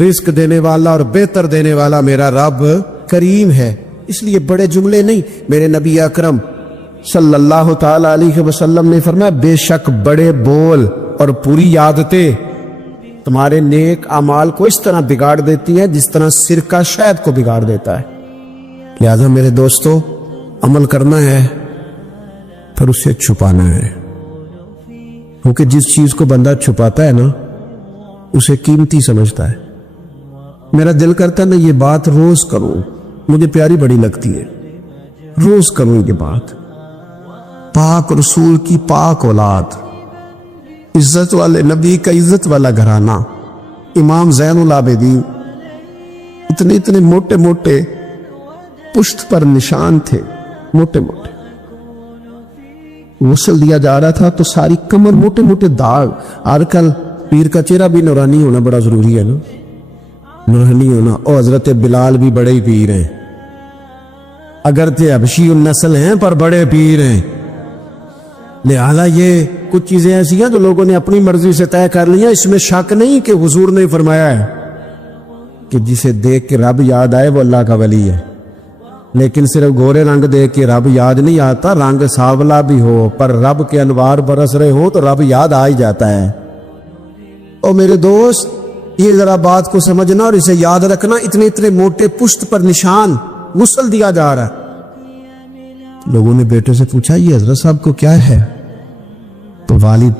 رزق دینے والا اور بہتر دینے والا میرا رب کریم ہے۔ اس لیے بڑے جملے نہیں، میرے نبی اکرم صلی اللہ تعالی علیہ وسلم نے فرمایا بے شک بڑے بول اور پوری عادتیں تمہارے نیک اعمال کو اس طرح بگاڑ دیتی ہیں جس طرح سرکہ شہد کو بگاڑ دیتا ہے۔ لہذا میرے دوستو، عمل کرنا ہے پھر اسے چھپانا ہے، کیونکہ جس چیز کو بندہ چھپاتا ہے نا اسے قیمتی سمجھتا ہے۔ میرا دل کرتا ہے میں یہ بات روز کروں، مجھے پیاری بڑی لگتی ہے، روز کروں یہ بات۔ پاک رسول کی پاک اولاد، عزت والے نبی کا عزت والا گھرانہ، امام زین العابدین، اتنے اتنے موٹے موٹے پشت پر نشان تھے، موٹے موٹے، غسل دیا جا رہا تھا تو ساری کمر موٹے موٹے داغ، آج کل پیر کا چہرہ بھی نورانی ہونا بڑا ضروری ہے نا, نورانی ہونا. اور حضرت بلال بھی بڑے ہی پیر ہیں, اگرچہ حبشی النسل ہیں پر بڑے پیر ہیں. لہذا یہ کچھ چیزیں ایسی ہیں جو لوگوں نے اپنی مرضی سے طے کر لی ہیں. اس میں شک نہیں کہ حضور نے فرمایا ہے کہ جسے دیکھ کے رب یاد آئے وہ اللہ کا ولی ہے. لیکن صرف گورے رنگ دیکھ کے رب یاد نہیں آتا, رنگ سانولا بھی ہو پر رب کے انوار برس رہے ہو تو رب یاد آ ہی جاتا ہے. اور میرے دوست, یہ ذرا بات کو سمجھنا اور اسے یاد رکھنا. اتنے اتنے موٹے پشت پر نشان غسل دیا جا رہا ہے. لوگوں نے بیٹے سے پوچھا یہ حضرت صاحب کو کیا ہے؟ تو والد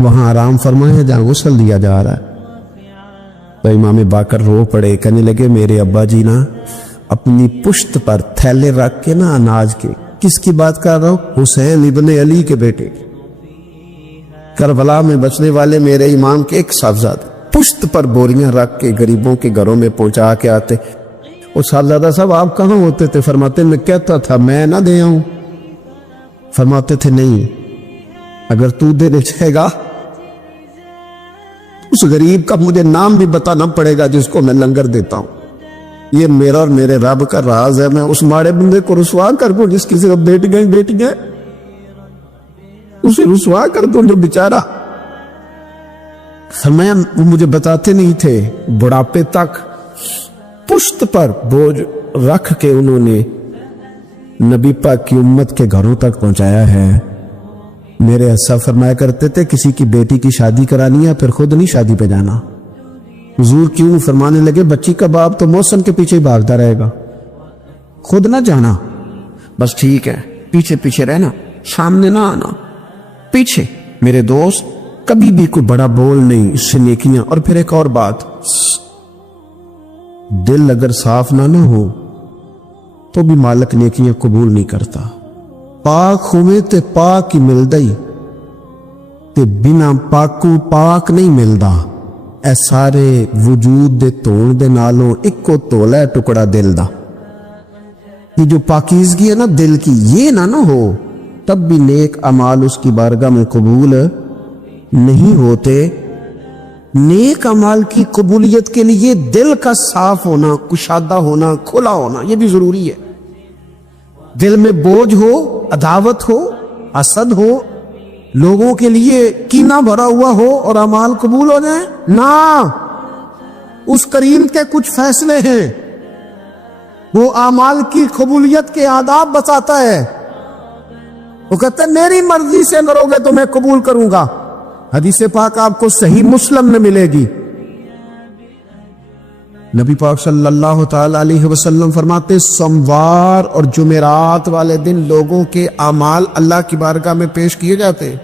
وہاں آرام فرمائے ہیں جہاں غسل دیا جا رہا ہے. تو امام باقر رو پڑے, کہنے لگے میرے ابا جی نا اپنی پشت پر تھیلے رکھ کے نا اناج کے. کس کی بات کر رہا ہوں؟ حسین ابن علی کے بیٹے, کربلا میں بچنے والے میرے امام کے ایک صاحبزادے پشت پر بوریاں رکھ کے غریبوں کے گھروں میں پہنچا کے آتے. وہ صاحبزادہ صاحب آپ کہاں ہوتے تھے؟ فرماتے میں کہتا تھا میں نہ دے آؤں. فرماتے تھے نہیں, اگر تو دینے چاہے گا اس غریب کا مجھے نام بھی بتانا پڑے گا جس کو میں لنگر دیتا ہوں. یہ میرا اور میرے رب کا راز ہے. میں اس ماڑے بندے کو رسوا کر دوں جس کی صرف بیٹی گئے اسے رسوا کر دوں جو بیچارہ. فرمایا وہ مجھے بتاتے نہیں تھے. بڑھاپے تک پشت پر بوجھ رکھ کے انہوں نے نبی پاک کی امت کے گھروں تک پہنچایا ہے. میرے اسا فرمایا کرتے تھے کسی کی بیٹی کی شادی کرانی ہے پھر خود نہیں شادی پہ جانا. حضور کیوں؟ فرمانے لگے بچی کا باپ تو موسم کے پیچھے ہی بھاگتا رہے گا, خود نہ جانا, بس ٹھیک ہے پیچھے پیچھے رہنا, سامنے نہ آنا, پیچھے. میرے دوست کبھی بھی کوئی بڑا بول نہیں, اس سے نیکیاں. اور پھر ایک اور بات, دل اگر صاف نہ ہو تو بھی مالک نیکیاں قبول نہیں کرتا. پاک ہوئے تے پاک ہی ملدائی تے بنا پاکو پاک نہیں ملدا. اے سارے وجود دے تون دے نالوں ایک کو تولا ہے ٹکڑا دل دا. یہ جو پاکیزگی ہے نا دل کی, یہ نہ ہو تب بھی نیک اعمال اس کی بارگاہ میں قبول نہیں ہوتے. نیک اعمال کی قبولیت کے لیے دل کا صاف ہونا, کشادہ ہونا, کھلا ہونا یہ بھی ضروری ہے. دل میں بوجھ ہو, عداوت ہو, حسد ہو, لوگوں کے لیے کینہ بھرا ہوا ہو اور اعمال قبول ہو جائیں نہ. اس کریم کے کچھ فیصلے ہیں, وہ اعمال کی قبولیت کے آداب بتاتا ہے. وہ کہتا ہے میری مرضی سے کرو گے تو میں قبول کروں گا. حدیث پاک آپ کو صحیح مسلم میں ملے گی. نبی پاک صلی اللہ تعالی علیہ وسلم فرماتے سوموار اور جمعرات والے دن لوگوں کے اعمال اللہ کی بارگاہ میں پیش کیے جاتے.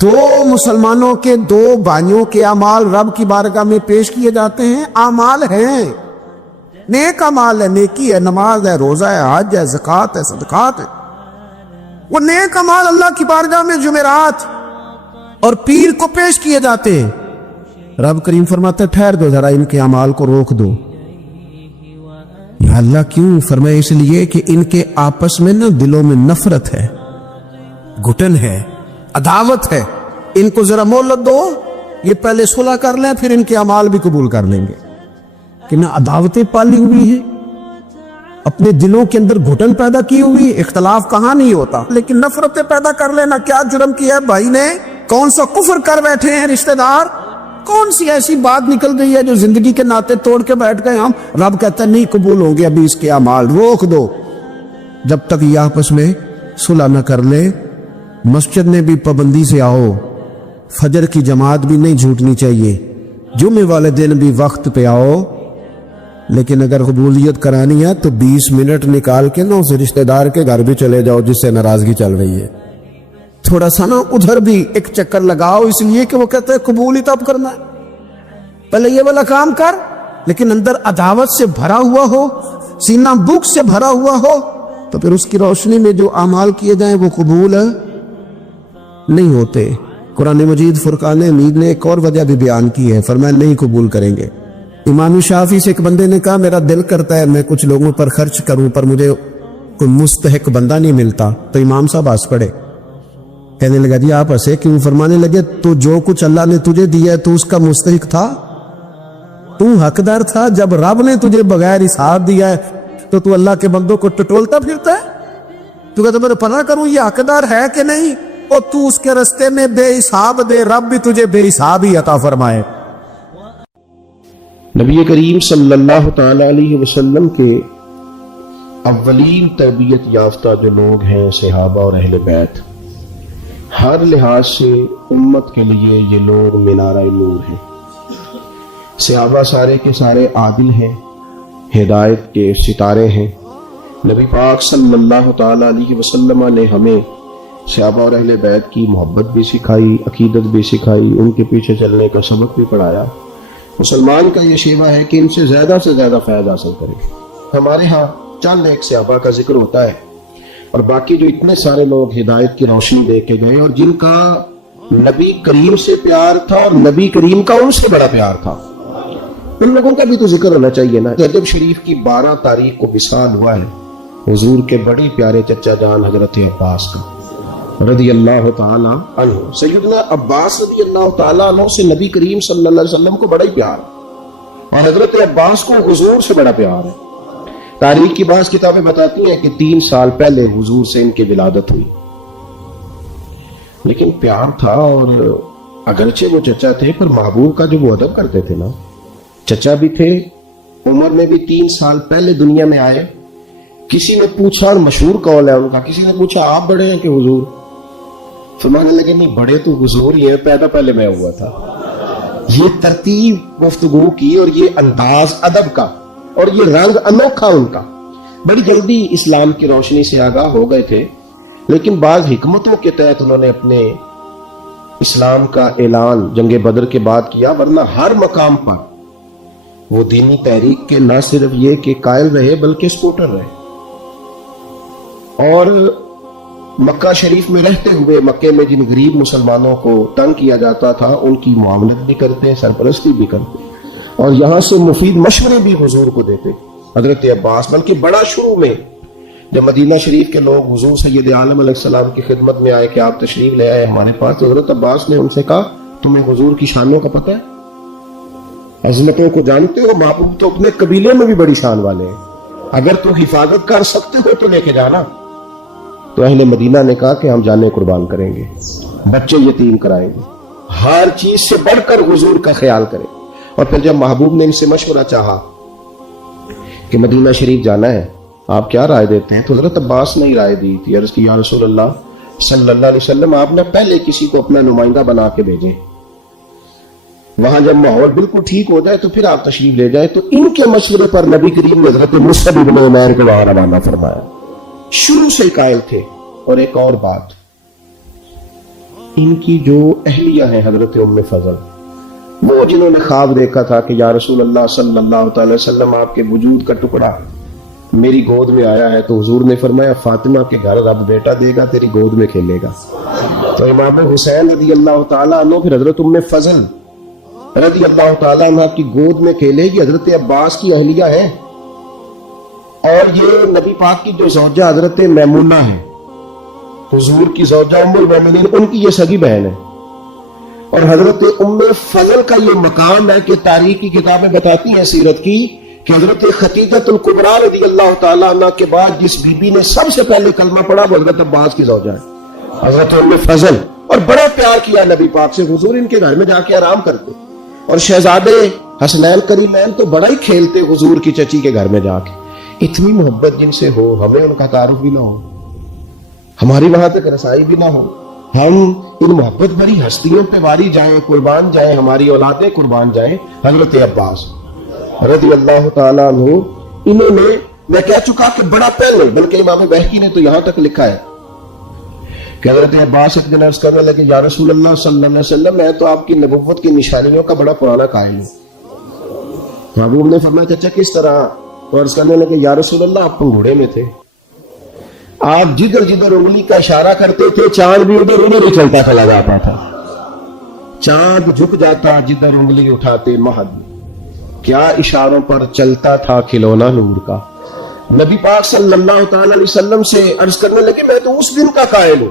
دو مسلمانوں کے دو بھائیوں کے اعمال رب کی بارگاہ میں پیش کیے جاتے ہیں. اعمال ہیں, نیک اعمال ہے, نیکی ہے, نماز ہے, روزہ ہے, حج ہے, زکوٰۃ ہے, صدقات ہے. وہ نیک اعمال اللہ کی بارگاہ میں جمعرات اور پیر کو پیش کیے جاتے ہیں. رب کریم فرماتا ہے ٹھہر دو ذرا, ان کے اعمال کو روک دو. یا اللہ کیوں؟ فرمایا اس لیے کہ ان کے آپس میں نا دلوں میں نفرت ہے, گھٹن ہے, عداوت ہے. ان کو ذرا مہلت دو, یہ پہلے صلح کر لیں پھر ان کے اعمال بھی قبول کر لیں گے. کہ نہ عداوتیں پالی ہوئی ہیں, اپنے دلوں کے اندر گھٹن پیدا کی ہوئی. اختلاف کہاں نہیں ہوتا, لیکن نفرتیں پیدا کر لینا. کیا جرم کیا ہے بھائی نے؟ کون سا کفر کر بیٹھے ہیں رشتہ دار؟ کون سی ایسی بات نکل گئی ہے جو زندگی کے ناطے توڑ کے بیٹھ گئے ہم؟ رب کہتا ہے نہیں قبول ہوں گے ابھی اس کے اعمال, روک دو جب تک یہ آپس میں صلح نہ کر لے. مسجد میں بھی پابندی سے آؤ, فجر کی جماعت بھی نہیں جھوٹنی چاہیے, جمعے والے دن بھی وقت پہ آؤ. لیکن اگر قبولیت کرانی ہے تو 20 منٹ نکال کے نا اسے رشتہ دار کے گھر بھی چلے جاؤ جس سے ناراضگی چل رہی ہے. تھوڑا سا نا ادھر بھی ایک چکر لگاؤ, اس لیے کہ وہ کہتے ہیں قبول ہی تب کرنا ہے, پہلے یہ والا کام کر. لیکن اندر عداوت سے بھرا ہوا ہو, سینہ بھوک سے بھرا ہوا ہو, تو پھر اس کی روشنی میں جو اعمال کیے جائیں وہ قبول نہیں ہوتے. قرآن مجید فرقان حمید نے ایک اور وجہ بھی بیان کی ہے, فرمایا نہیں قبول کریں گے. امام شافعی سے ایک بندے نے کہا میرا دل کرتا ہے میں کچھ لوگوں پر خرچ کروں پر مجھے کوئی مستحق بندہ نہیں ملتا. تو امام صاحب ہنس پڑے, کہنے لگا جی آپ ہنسے کیوں؟ فرمانے لگے تو جو کچھ اللہ نے تجھے دیا ہے تو اس کا مستحق تھا، تو حقدار تھا؟ جب رب نے تجھے بغیر حساب دیا ہے تو اللہ کے بندوں کو ٹٹولتا پھرتا ہے؟ تو کہتا میں پناہ کروں یہ حقدار ہے کہ نہیں، اور تو اس کے رستے میں بے حساب دے، رب بھی تجھے بے حساب ہی عطا فرمائے۔ نبی کریم صلی اللہ تعالی علیہ وسلم کے اولین تربیت یافتہ جو لوگ ہیں صحابہ اور اہل بیت، ہر لحاظ سے امت کے لیے یہ لوگ مینارہ نور ہیں۔ صحابہ سارے کے سارے عادل ہیں، ہدایت کے ستارے ہیں۔ نبی پاک صلی اللہ تعالی علیہ وسلم نے ہمیں صحابہ اور اہل بیت کی محبت بھی سکھائی، عقیدت بھی سکھائی، ان کے پیچھے چلنے کا سبق بھی پڑھایا۔ مسلمان کا یہ شیوہ ہے کہ ان سے زیادہ فیض حاصل کرے۔ ہمارے ہاں چند ایک صحابہ کا ذکر ہوتا ہے، اور باقی جو اتنے سارے لوگ ہدایت کی روشنی دے کے گئے اور جن کا نبی کریم سے پیار تھا اور نبی کریم کا ان سے بڑا پیار تھا، ان لوگوں کا بھی تو ذکر ہونا چاہیے نا۔ رجب شریف کی 12 تاریخ کو وصال ہوا ہے حضور کے بڑے پیارے چچا جان حضرت عباس کا رضی اللہ تعالی عنہ۔ سیدنا عباس رضی اللہ تعالی عنہ سے نبی کریم صلی اللہ علیہ وسلم کو بڑا ہی پیار ہے، اور حضرت عباس کو حضور سے بڑا پیار ہے۔ تاریخ کی بعض کتابیں بتاتی ہیں کہ 3 سال پہلے حضور سے ان کی ولادت ہوئی، لیکن پیار تھا۔ اور اگرچہ وہ چچا تھے پر محبوب کا جو وہ ادب کرتے تھے نا، چچا بھی تھے، عمر میں بھی 3 سال پہلے دنیا میں آئے۔ کسی نے پوچھا، اور مشہور قول ہے ان کا، کسی نے پوچھا آپ بڑے ہیں کہ حضور؟ فرمانے لگے نہیں، بڑے تو حضور ہی ہیں، پیدا پہلے میں ہوا تھا۔ یہ ترتیب گفتگو کی اور یہ انداز ادب کا اور یہ رنگ انوکھا ان کا۔ بڑی جلدی اسلام کی روشنی سے آگاہ ہو گئے تھے، لیکن بعض حکمتوں کے تحت انہوں نے اپنے اسلام کا اعلان جنگ بدر کے بعد کیا، ورنہ ہر مقام پر وہ دینی تحریک کے نہ صرف یہ کہ قائل رہے بلکہ سپورٹر رہے۔ اور مکہ شریف میں رہتے ہوئے مکے میں جن غریب مسلمانوں کو تنگ کیا جاتا تھا ان کی معاملت بھی کرتے، سرپرستی بھی کرتے، اور یہاں سے مفید مشورے بھی حضور کو دیتے حضرت عباس۔ بلکہ بڑا شروع میں جب مدینہ شریف کے لوگ حضور سید عالم علیہ السلام کی خدمت میں آئے کہ آپ تشریف لے آئے ہمارے پاس، تو حضرت عباس نے ان سے کہا تمہیں حضور کی شانوں کا پتہ ہے، عظمتوں کو جانتے ہو؟ محبوب تو اپنے قبیلے میں بھی بڑی شان والے ہیں، اگر تو حفاظت کر سکتے ہو تو لے کے جانا۔ تو اہل مدینہ نے کہا کہ ہم جانیں قربان کریں گے، بچے یتیم کرائیں گے، ہر چیز سے بڑھ کر حضور کا خیال کریں۔ اور پھر جب محبوب نے ان سے مشورہ چاہا کہ مدینہ شریف جانا ہے، آپ کیا رائے دیتے ہیں؟ تو حضرت عباس نے ہی رائے دی تھی، عرض کی یا رسول اللہ صلی اللہ علیہ وسلم آپ نے پہلے کسی کو اپنا نمائندہ بنا کے بھیجیں، وہاں جب ماحول بالکل ٹھیک ہو جائے تو پھر آپ تشریف لے جائیں۔ تو ان کے مشورے پر نبی کریم نے حضرت مصعب بن عمیر کو وہاں روانہ فرمایا۔ شروع سے قائل تھے۔ اور ایک اور بات، ان کی جو اہلیہ ہیں حضرت ام فضل، وہ جنہوں نے خواب دیکھا تھا کہ یا رسول اللہ صلی اللہ تعالی وسلم آپ کے وجود کا ٹکڑا میری گود میں آیا ہے، تو حضور نے فرمایا فاطمہ کے گھر رب بیٹا دے گا، تیری گود میں کھیلے گا۔ تو امام حسین رضی اللہ تعالیٰ عنہ پھر حضرت ام فضل رضی اللہ تعالیٰ عنہ کی گود میں کھیلے گی، حضرت عباس کی اہلیہ ہیں، اور یہ نبی پاک کی جو زوجہ حضرت میمونہ ہے، حضور کی زوجہ ام المومنین، ان کی یہ سگی بہن ہے۔ اور حضرت ام فضل کا یہ مقام ہے کہ تاریخ کی کتابیں بتاتی ہیں سیرت کی کہ حضرت خدیجہ الکبریٰ رضی اللہ تعالیٰ عنہ کے بعد جس بی بی نے سب سے پہلے کلمہ پڑھا وہ حضرت عباس کی زوجہ ہے، حضرت ام فضل۔ اور بڑا پیار کیا نبی پاک سے، حضور ان کے گھر میں جا کے آرام کرتے، اور شہزادے حسنین کریمین تو بڑا ہی کھیلتے حضور کی چچی کے گھر میں جا کے۔ اتنی محبت جن سے ہو، ہمیں ان کا تعارف بھی نہ ہو، ہماری وہاں تک رسائی بھی نہ ہو، ہم ان محبت بھری ہستیوں پہ واری جائیں، قربان جائیں، ہماری اولادیں قربان جائیں۔ حضرت عباس رضی اللہ تعالیٰ عنہ، انہوں نے، میں کہہ چکا کہ بڑا پہلے، بلکہ امام بہقی نے تو یہاں تک لکھا ہے کہ حضرت عباس ایک دن عرض کرنے لگے یا رسول اللہ صلی اللہ علیہ وسلم میں تو آپ کی نبوت کی نشانیوں کا بڑا پرانا قائل ہوں۔ محبوب نے فرمایا چچا کس طرح؟ تو عرض کرنے لگے یا رسول اللہ آپ پنگھوڑے میں تھے، آپ جدھر جدھر انگلی کا اشارہ کرتے تھے چاند بھی ادھر ادھر ہی چلتا چلا جاتا تھا، چاند جھک جاتا جدھر انگلی اٹھاتے مہد، کیا اشاروں پر چلتا تھا کھلونا نور کا۔ نبی پاک صلی اللہ تعالی علیہ وسلم سے عرض کرنے لگے میں تو اس دن کا قائل ہوں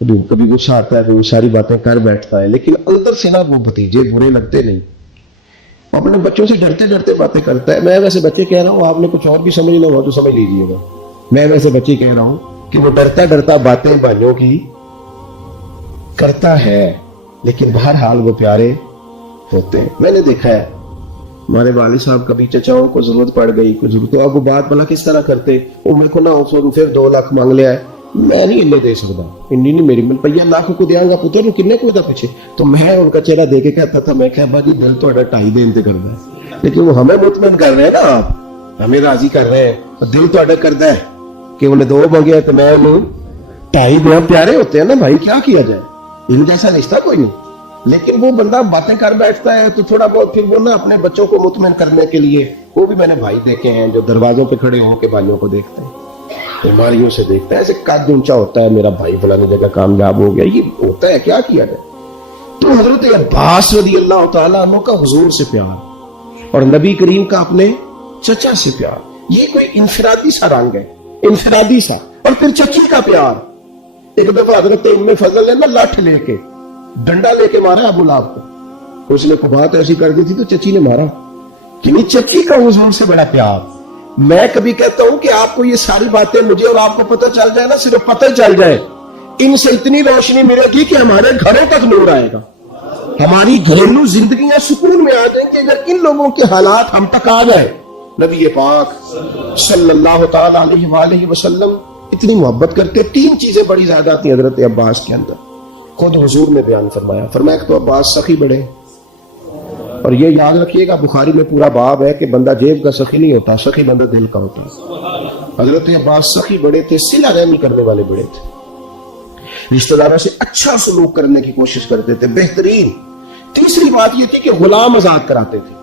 کبھی غصہ آتا ہے تو وہ ساری باتیں کر بیٹھتا ہے، لیکن اندر سے نا وہ بھتیجے برے لگتے نہیں، وہ اپنے بچوں سے ڈرتے ڈرتے باتیں کرتا ہے. میں ویسے بچے کہہ رہا ہوں، آپ نے کچھ اور بھی سمجھنا ہو تو سمجھ لیجیے گا. میں ویسے بچے کہہ رہا ہوں کہ وہ ڈرتا ڈرتا باتیں بھائیوں کی کرتا ہے، لیکن بہرحال وہ پیارے ہوتے ہیں. میں نے دیکھا ہے ہمارے والد صاحب کبھی چچاؤں کو ضرورت پڑ گئی، کوئی ضرورت تو اب وہ بات بلا کس طرح کرتے، وہ میرے کو نہ پھر 2 لاکھ مانگ لیا ہے، میں نہیں انہیں دے سکتا، انہیں نہیں میری روپیہ لاکھ کو دیا گا پتر نو کنے کو پیچھے. تو میں ان کا چہرہ دے کے کہتا تھا، میں کہا جی دل تو 2.5 دن کر رہا ہے، لیکن وہ ہمیں مطمئن کر رہے ہیں نا، آپ ہمیں راضی کر رہے ہیں، دل تو کرتا ہے کہ انہیں 2 مانگے تو میں انہوں 2.5 دیا. پیارے ہوتے ہیں نا بھائی، کیا کیا جائے، ان جیسا رشتہ کوئی نہیں. لیکن وہ بندہ باتیں کر بیٹھتا ہے تو تھوڑا بہت پھر وہ نا اپنے بچوں کو مطمئن کرنے کے لیے، وہ بھی میں نے بھائی دیکھے ہیں جو دروازوں پہ کھڑے ہو کے بھائیوں کو دیکھتے ہیں، بیماریوں سے دیکھتا ہے، ایسے قد اونچا ہوتا ہے، میرا بھائی فلانی جگہ کامیاب ہو گیا، یہ ہوتا ہے، کیا کیا جائے. تو حضرت عباس رضی اللہ تعالیٰ عنہ کا حضور سے پیار اور نبی کریم کا اپنے چچا سے پیار، یہ کوئی انفرادی سا رنگ ہے، انفرادی سا. اور پھر چچی کا پیار. ایک دفعہ حضرت ام فضل نے نا لاٹھ لے کے ڈنڈا لے کے مارا ابو لہب کو، اس نے بات ایسی کر دی تھی تو چچی نے مارا. کہ چچی کا حضور سے بڑا پیار. میں کبھی کہتا ہوں کہ آپ کو یہ ساری باتیں مجھے اور آپ کو پتہ چل جائے نا، صرف پتہ چل جائے، ان سے اتنی روشنی ملے گی کہ ہمارے گھروں تک نور آئے گا، ہماری گھریلو زندگیاں سکون میں آ جائیں گے اگر ان لوگوں کے حالات ہم تک آ جائے. نبی پاک صلی اللہ تعالی علیہ وآلہ وسلم اتنی محبت کرتے. 3 چیزیں بڑی زیادہ تھیں حضرت عباس کے اندر، خود حضور نے بیان فرمایا. فرمایا کہ تو عباس سخی بڑے، اور یہ یاد رکھیے گا بخاری میں پورا باب ہے کہ بندہ جیب کا سخی نہیں ہوتا، سخی بندہ دل کا ہوتا ہے. حضرت عباس سخی بڑے تھے، صلہ رحمی کرنے والے بڑے تھے، رشتہ داروں سے اچھا سلوک کرنے کی کوشش کرتے تھے، بہترین. تیسری بات یہ تھی کہ غلام آزاد کراتے تھے.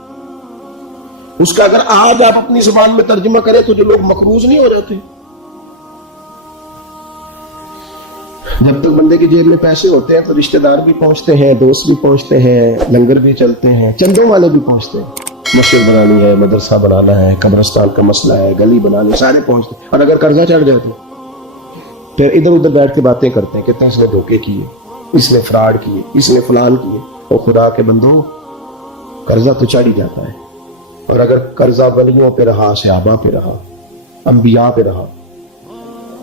اس کا اگر آج آپ اپنی زبان میں ترجمہ کریں تو جو لوگ مقروض نہیں ہو جاتے. جب تک بندے کی جیب میں پیسے ہوتے ہیں تو رشتہ دار بھی پہنچتے ہیں، دوست بھی پہنچتے ہیں، لنگر بھی چلتے ہیں، چندوں والے بھی پہنچتے ہیں. مسجد بنانی ہے، مدرسہ بنانا ہے، قبرستان کا مسئلہ ہے، گلی بنانی، سارے پہنچتے ہیں. اور اگر قرضہ چڑھ جائے تو پھر ادھر ادھر بیٹھ کے باتیں کرتے ہیں کہ اس نے دھوکے کیے، اس نے فراڈ کیے، اس نے فلان کیے. اور خدا کے بندوں، قرضہ تو چڑھ ہی جاتا ہے، اور اگر قرضہ ولیوں پہ رہا، صحابہ پہ رہا، انبیاء پہ رہا،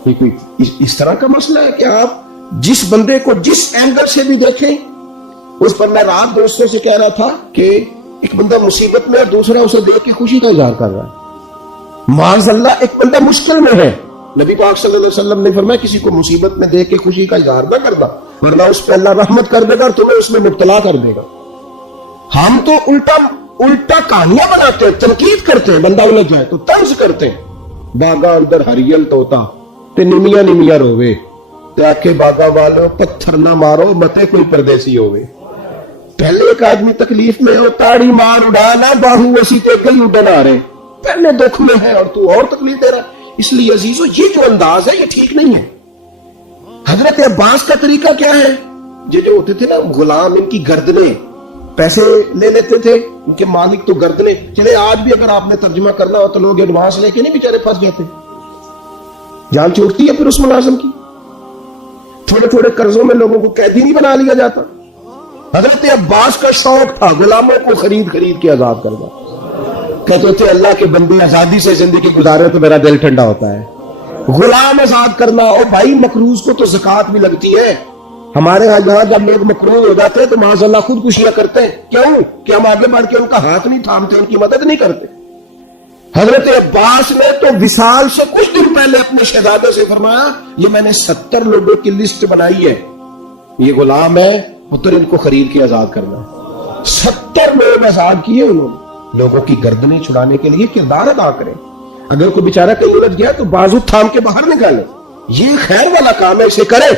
یہ کوئی اس طرح کا مسئلہ ہے کہ آپ جس بندے کو جس اینگل سے بھی دیکھیں. اس پر میں رات دوستوں سے کہہ رہا تھا کہ ایک بندہ مصیبت میں اور دوسرا اسے دیکھ کے خوشی کا اظہار کر رہا ہے. معاذ اللہ، ایک بندہ مشکل میں ہے، نبی پاک صلی اللہ علیہ وسلم نے فرمایا کسی کو مصیبت میں دیکھ کے خوشی کا اظہار نہ کرنا، ورنہ اس پہ اللہ رحمت کر دے گا اور تمہیں اس میں مبتلا کر دے گا. ہم تو الٹا کہانیاں بناتے ہیں، تنقید کرتے ہیں، بندہ الجھ جائے تو طنز کرتے ہیں. باغا اندر ہریل توتا تے نمیا نمیا روے، تے آکھے باغا والو پتھر نہ مارو متے کوئی پردیسی ہوئے. پہلے ایک آدمی تکلیف میں ہو، تاڑی مار اڑانا باہو وسی تے گئی اڈن آ رہے، پہلے دکھ میں ہے اور تو اور تکلیف دے رہا. اس لیے عزیزو، یہ جو انداز ہے یہ ٹھیک نہیں ہے. حضرت عباس کا طریقہ کیا ہے؟ یہ جو ہوتے تھے نا غلام، ان کی گردنیں پیسے لے لیتے تھے، ان کے مالک تو گردنیں. چلے آج بھی اگر آپ نے ترجمہ کرنا ہو تو لوگ ایڈوانس لے کے نہیں بیچارے پھنس جاتے، جان چھوٹتی ہے پھر اس ملازم کی. تھوڑے تھوڑے قرضوں میں لوگوں کو قیدی نہیں بنا لیا جاتا. حضرت عباس کا شوق تھا غلاموں کو خرید کے آزاد کرنا. کہتے تھے اللہ کے بندے آزادی سے زندگی گزارے تو میرا دل ٹھنڈا ہوتا ہے. غلام آزاد کرنا. اور بھائی مقروض کو تو زکوٰۃ بھی لگتی ہے. ہمارے یہاں جب لوگ مقروض ہو جاتے ہیں تو معاذ اللہ خودکشیاں کرتے ہیں. کیوں؟ کہ ہم آگے بڑھ کے ان کا ہاتھ نہیں تھامتے، ان کی مدد نہیں کرتے. حضرت عباس نے تو وصال سے کچھ دن پہلے اپنے شہزادے سے فرمایا یہ میں نے 70 لوگوں کی لسٹ بنائی ہے، یہ غلام ہے، پتر ان کو خرید کے آزاد کرنا ہے. 70 لوگ آزاد کیے انہوں نے. لوگوں کی گردنیں چھڑانے کے لیے کردار ادا کریں. اگر کوئی بیچارہ کہیں الجھ گیا تو بازو تھام کے باہر نکالے. یہ خیر والا کام ہے، اسے کرے.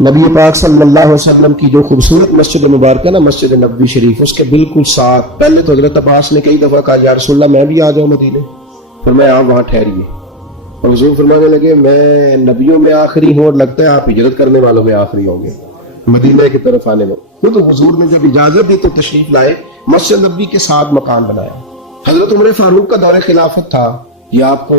نبی پاک صلی اللہ علیہ وسلم کی جو خوبصورت مسجد مبارکہ نا، مسجد نبوی شریف، اس کے بالکل ساتھ پہلے تو حضرت عباس نے کئی دفعہ کہا یا رسول اللہ میں بھی آ جاؤں مدینے، پھر میں آپ وہاں ٹھہریے. اور حضور فرمانے لگے میں نبیوں میں آخری ہوں اور لگتا ہے آپ ہجرت کرنے والوں میں آخری ہوں گے مدینے کی طرف آنے میں. خود حضور نے جب اجازت دی تو تشریف لائے، مسجد نبوی کے ساتھ مکان بنایا. حضرت عمر فاروق کا دور خلافت تھا، یہ آپ کو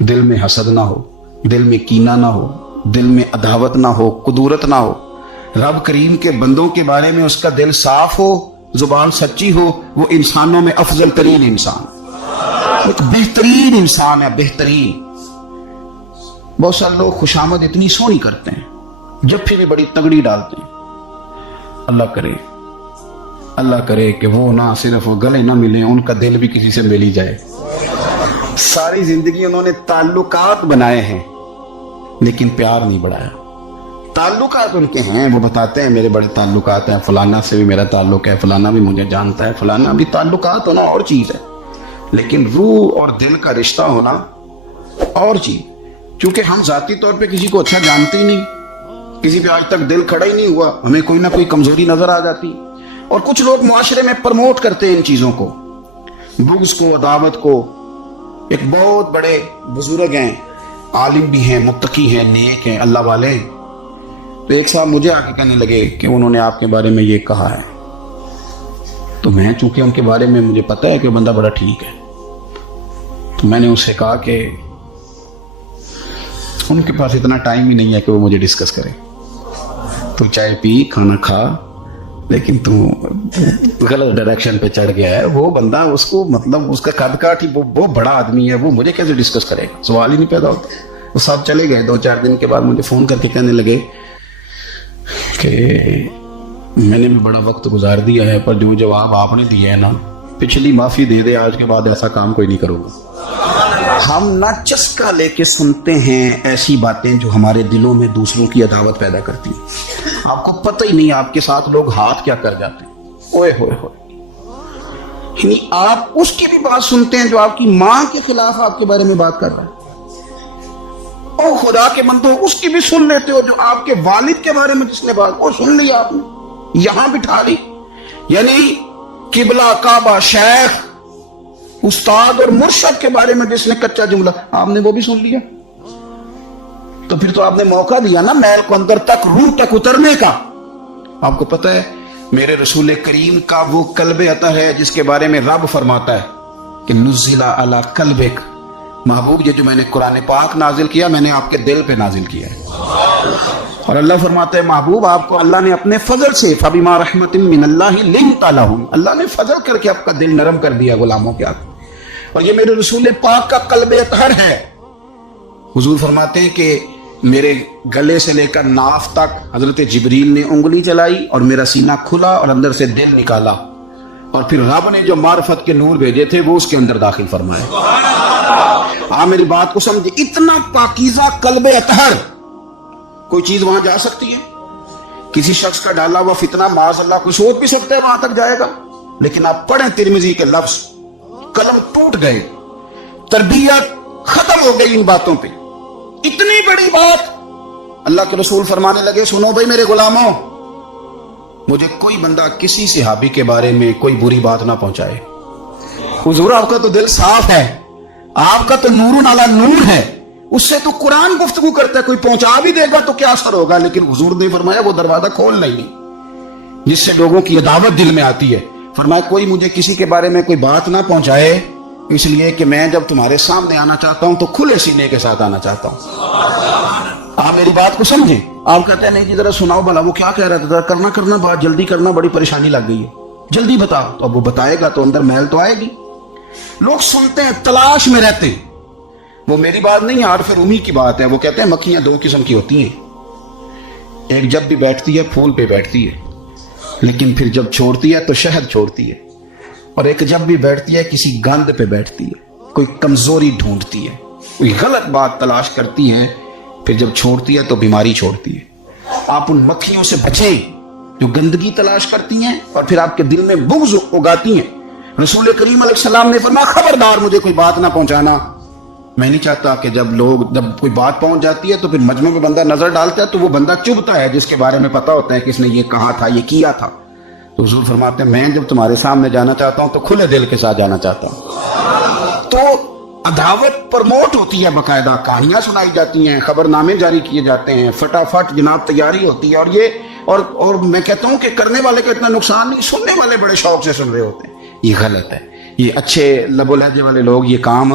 دل میں حسد نہ ہو، دل میں کینہ نہ ہو، دل میں عداوت نہ ہو، کدورت نہ ہو، رب کریم کے بندوں کے بارے میں اس کا دل صاف ہو، زبان سچی ہو، وہ انسانوں میں افضل ترین انسان، ایک بہترین انسان ہے، بہترین۔ بہت سارے لوگ خوشامد اتنی سونی کرتے ہیں، جب پھر بھی بڑی تگڑی ڈالتے ہیں۔ اللہ کرے کہ وہ نہ صرف گلے نہ ملیں، ان کا دل بھی کسی سے مل ہی جائے۔ ساری زندگی انہوں نے تعلقات بنائے ہیں لیکن پیار نہیں بڑھایا۔ تعلقات ان کے ہیں، وہ بتاتے ہیں میرے بڑے تعلقات ہیں، فلانا سے بھی میرا تعلق ہے، فلانا بھی مجھے جانتا ہے، فلانا بھی۔ تعلقات ہونا اور چیز ہے لیکن روح اور دل کا رشتہ ہونا اور چیز۔ چونکہ ہم ذاتی طور پہ کسی کو اچھا جانتے ہی نہیں، کسی پہ آج تک دل کھڑا ہی نہیں ہوا، ہمیں کوئی نہ کوئی کمزوری نظر آ جاتی، اور کچھ لوگ معاشرے میں پرموٹ کرتے ہیں ان چیزوں کو، بغض کو، عداوت کو۔ ایک بہت بڑے بزرگ ہیں، عالم بھی ہیں، متقی ہیں، نیک ہیں، اللہ والے ہیں، تو ایک صاحب مجھے آ کے کہنے لگے کہ انہوں نے آپ کے بارے میں یہ کہا ہے، تو میں چونکہ ان کے بارے میں مجھے پتا ہے کہ وہ بندہ بڑا ٹھیک ہے، تو میں نے اس سے کہا کہ ان کے پاس اتنا ٹائم ہی نہیں ہے کہ وہ مجھے ڈسکس کرے، تو چائے پی، کھانا کھا، لیکن تو غلط ڈائریکشن پہ چڑھ گیا ہے۔ وہ بندہ، اس کو مطلب اس کا قد کاٹ ہی وہ بڑا آدمی ہے، وہ مجھے کیسے ڈسکس کرے گا، سوال ہی نہیں پیدا ہوتا۔ وہ سب چلے گئے، 2-4 دن کے بعد مجھے فون کر کے کہنے لگے کہ میں نے بھی بڑا وقت گزار دیا ہے، پر جو جواب آپ نے دیا ہے نا، پچھلی معافی دے دے، آج کے بعد ایسا کام کوئی نہیں کروں گا۔ ہم نہ چسکا لے کے سنتے ہیں ایسی باتیں جو ہمارے دلوں میں دوسروں کی عداوت پیدا کرتی ہیں۔ آپ کو پتہ ہی نہیں آپ کے ساتھ لوگ ہاتھ کیا کر جاتے ہیں۔ اوئے ہوئے ہوئے، یعنی آپ اس کی بھی بات سنتے ہیں جو آپ کی ماں کے خلاف آپ کے بارے میں بات کر رہا ہے، او خدا کے بندو، اس کی بھی سن لیتے ہو جو آپ کے والد کے بارے میں جس نے بات، وہ سن لی آپ نے، یہاں بٹھا لی، یعنی قبلہ، کعبہ، شیخ، استاد اور مرشد کے بارے میں جس نے کچا جملہ، آپ نے وہ بھی سن لیا، تو پھر تو آپ نے موقع دیا نا میل کو اندر تک، روح تک اترنے کا۔ آپ کو پتہ ہے میرے رسول کریم کا وہ قلب عطا ہے جس کے بارے میں رب فرماتا ہے کہ نزل علی قلبک، محبوب یہ جو میں نے قرآن پاک نازل کیا، میں نے آپ کے دل پہ نازل کیا ہے۔ اور اللہ فرماتا ہے محبوب آپ کو اللہ نے اپنے فضل سے، فبما رحمت من اللہ لنت لہم، اللہ نے فضل کر کے آپ کا دل نرم کر دیا غلاموں کے ہاتھ۔ اور یہ میرے رسول پاک کا قلب اطہر ہے۔ حضور فرماتے ہیں کہ میرے گلے سے لے کر ناف تک حضرت جبریل نے انگلی چلائی اور میرا سینہ کھلا اور اندر سے دل نکالا، اور پھر رب نے جو معرفت کے نور بھیجے تھے وہ اس کے اندر داخل فرمائے۔ آپ میری بات کو سمجھے، اتنا پاکیزہ قلب اطہر، کوئی چیز وہاں جا سکتی ہے؟ کسی شخص کا ڈالا ہوا فتنہ معاذ اللہ کوئی سوچ بھی سکتا ہے وہاں تک جائے گا؟ لیکن آپ پڑھیں ترمذی کے لفظ، قلم ٹوٹ گئے، تربیت ختم ہو گئی ان باتوں پہ۔ اتنی بڑی بات اللہ کے رسول فرمانے لگے، سنو بھائی میرے غلاموں، مجھے کوئی بندہ کسی صحابی کے بارے میں کوئی بری بات نہ پہنچائے۔ حضور آپ کا تو دل صاف ہے، آپ کا تو نور علی نور ہے، اس سے تو قرآن گفتگو کرتا ہے، کوئی پہنچا بھی دے گا تو کیا اثر ہوگا؟ لیکن حضور نے فرمایا وہ دروازہ کھول نہیں جس سے لوگوں کی عداوت دل میں آتی ہے۔ فرمایا کوئی مجھے کسی کے بارے میں کوئی بات نہ پہنچائے، اس لیے کہ میں جب تمہارے سامنے آنا چاہتا ہوں تو کھلے سینے کے ساتھ آنا چاہتا ہوں۔ آپ میری بات کو سمجھیں۔ آپ کہتے ہیں نہیں جی ذرا سناؤ بھلا وہ کیا کہہ رہا تھا، کرنا بات جلدی کرنا، بڑی پریشانی لگ گئی ہے، جلدی بتاؤ۔ تو اب وہ بتائے گا تو اندر محل تو آئے گی۔ لوگ سنتے ہیں، تلاش میں رہتے ہیں۔ وہ میری بات نہیں، عارف رومی کی بات ہے۔ وہ کہتے ہیں مکھیاں 2 قسم کی ہوتی ہیں، ایک جب بھی بیٹھتی ہے پھول پہ بیٹھتی ہے، لیکن پھر جب چھوڑتی ہے تو شہد چھوڑتی ہے، اور ایک جب بھی بیٹھتی ہے کسی گند پہ بیٹھتی ہے، کوئی کمزوری ڈھونڈتی ہے، کوئی غلط بات تلاش کرتی ہے، پھر جب چھوڑتی ہے تو بیماری چھوڑتی ہے۔ آپ ان مکھیوں سے بچیں جو گندگی تلاش کرتی ہیں اور پھر آپ کے دل میں بغض اگاتی ہیں۔ رسول کریم علیہ السلام نے فرمایا خبردار مجھے کوئی بات نہ پہنچانا۔ میں نہیں چاہتا کہ جب کوئی بات پہنچ جاتی ہے تو پھر مجمع میں بندہ نظر ڈالتا ہے تو وہ بندہ چبھتا ہے جس کے بارے میں پتا ہوتا ہے کہ اس نے یہ کہا تھا، یہ کیا تھا۔ تو حضور فرماتے ہیں میں جب تمہارے سامنے جانا چاہتا ہوں تو کھلے دل کے ساتھ جانا چاہتا ہوں۔ تو عداوت پرموٹ ہوتی ہے، باقاعدہ کہانیاں سنائی جاتی ہیں، خبر نامے جاری کیے جاتے ہیں، فٹافٹ جناب تیاری ہوتی ہے، اور میں کہتا ہوں کہ کرنے والے کا اتنا نقصان نہیں، سننے والے بڑے شوق سے سن رہے ہوتے ہیں۔ یہ غلط ہے، یہ اچھے لب و لہجے والے لوگ یہ کام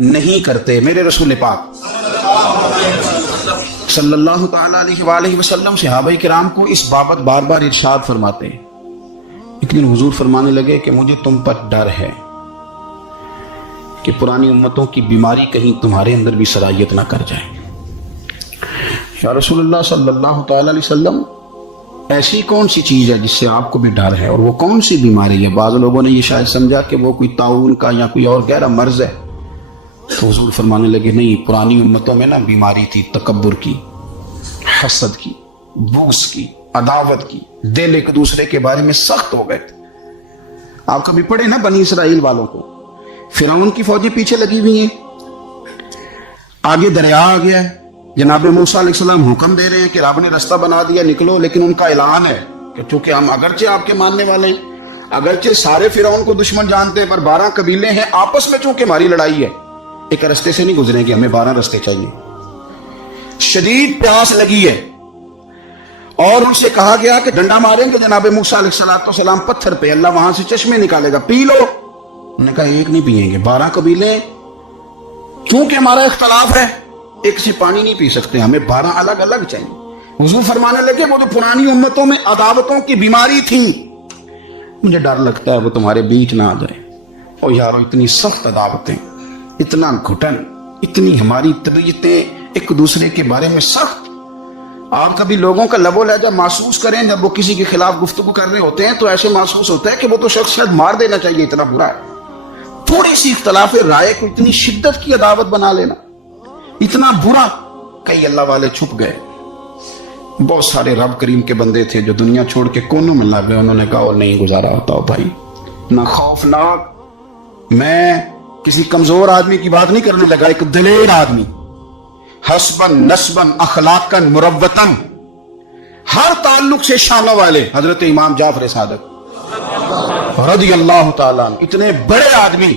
نہیں کرتے. میرے رسول پاک صلی اللہ تعالیٰ علیہ وآلہ وسلم صحابہ کرام کو اس بابت بار بار ارشاد فرماتے ہیں. ایک دن حضور فرمانے لگے کہ مجھے تم پر ڈر ہے کہ پرانی امتوں کی بیماری کہیں تمہارے اندر بھی سرایت نہ کر جائے. یا رسول اللہ صلی اللہ تعالیٰ علیہ وسلم ایسی کون سی چیز ہے جس سے آپ کو بھی ڈر ہے, اور وہ کون سی بیماری ہے؟ بعض لوگوں نے یہ شاید سمجھا کہ وہ کوئی طاعون کا یا کوئی اور گہرا مرض ہے. تو حضور فرمانے لگے نہیں, پرانی امتوں میں نا بیماری تھی تکبر کی, حسد کی, بغض کی, عداوت کی. دل ایک دوسرے کے بارے میں سخت ہو گئے تھے. آپ کبھی پڑھے نا بنی اسرائیل والوں کو, فرعون کی فوجیں پیچھے لگی ہوئی ہیں, آگے دریا آ گیا ہے, جناب موسیٰ علیہ السلام حکم دے رہے ہیں کہ رب نے رستہ بنا دیا نکلو, لیکن ان کا اعلان ہے کہ چونکہ ہم اگرچہ آپ کے ماننے والے ہیں, اگرچہ سارے فرعون کو دشمن جانتے ہیں, پر 12 قبیلے ہیں, آپس میں چونکہ ہماری لڑائی ہے, ایک رستے سے نہیں گزریں گے, ہمیں 12 رستے چاہیے. شدید پیاس لگی ہے اور ان سے کہا گیا کہ ڈنڈا ماریں گے جناب موسیٰ علیہ السلام پتھر پہ, اللہ وہاں سے چشمے نکالے گا, پی لو. انہوں نے کہا ایک نہیں پیئیں گے, 12 قبیلے کیونکہ ہمارا اختلاف ہے ایک سے پانی نہیں پی سکتے, ہمیں 12 الگ الگ چاہیے. حضور فرمانے لگے وہ جو پرانی امتوں میں عداوتوں کی بیماری تھی, مجھے ڈر لگتا ہے وہ تمہارے بیچ نہ آ جائے. اور یارو اتنی سخت عداوتیں, اتنا گھٹن, اتنی ہماری طبیعتیں ایک دوسرے کے بارے میں سخت. آپ کبھی لوگوں کا لب و لہجہ محسوس کریں جب وہ کسی کے خلاف گفتگو کر رہے ہوتے ہیں تو ایسے محسوس ہوتا ہے کہ وہ تو شخص شاید مار دینا چاہیے, اتنا برا ہے. تھوڑی سی اختلاف رائے کو اتنی شدت کی عداوت بنا لینا, اتنا برا. کئی اللہ والے چھپ گئے, بہت سارے رب کریم کے بندے تھے جو دنیا چھوڑ کے کونوں میں لگ گئے. انہوں نے کہا اور نہیں گزارا ہوتا ہو بھائی, نہ خوفناک. میں کسی کمزور آدمی کی بات نہیں کرنے لگا, ایک دلیر آدمی, حسبن نسبن اخلاقن مروتن, ہر تعلق سے شانوں والے, حضرت امام جعفر صادق رضی اللہ تعالیٰ عنہ. اتنے بڑے آدمی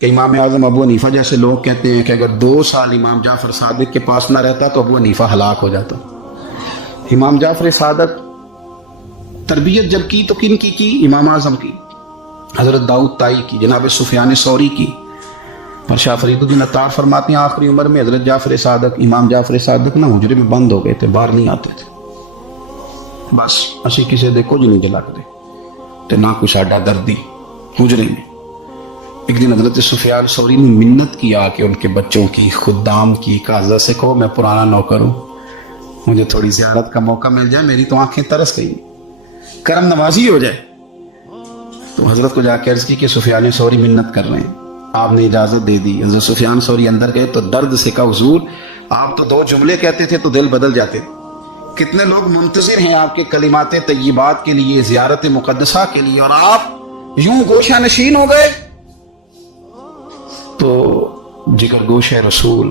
کہ امام اعظم ابو حنیفہ جیسے لوگ کہتے ہیں کہ اگر 2 سال امام جعفر صادق کے پاس نہ رہتا تو ابو حنیفہ ہلاک ہو جاتا. امام جعفر صادق تربیت جب کی تو کن کی امام اعظم کی, حضرت داؤد طائی کی, جناب سفیان ثوری کی. اور شاہ فرید الدین عطار فرماتے ہیں آخری عمر میں حضرت جعفر صادق, امام جعفر صادق نہ حجرے میں بند ہو گئے تھے, باہر نہیں آتے تھے. بس اسی کسی دے کچھ نہیں جلاکتے تے نہ کوئی ساڈا دردی حجرے میں. ایک دن حضرت سفیان ثوری نے منت کیا کہ ان کے بچوں کی, خدام کی, کازہ سے کہو میں پرانا نوکر ہوں, مجھے تھوڑی زیارت کا موقع مل جائے, میری تو آنکھیں ترس گئی, کرم نوازی ہو جائے. تو حضرت کو جا کے عرض کی کہ سفیان ثوری منت کر رہے ہیں. آپ نے اجازت دے دی. حضرت سفیان ثوری اندر گئے تو درد سے کہا حضور آپ تو 2 جملے کہتے تھے تو دل بدل جاتے. کتنے لوگ منتظر ہیں آپ کے کلمات طیبات کے لیے, زیارت مقدسہ کے لیے, اور آپ یوں گوشہ نشین ہو گئے. تو جگر گوشہ رسول,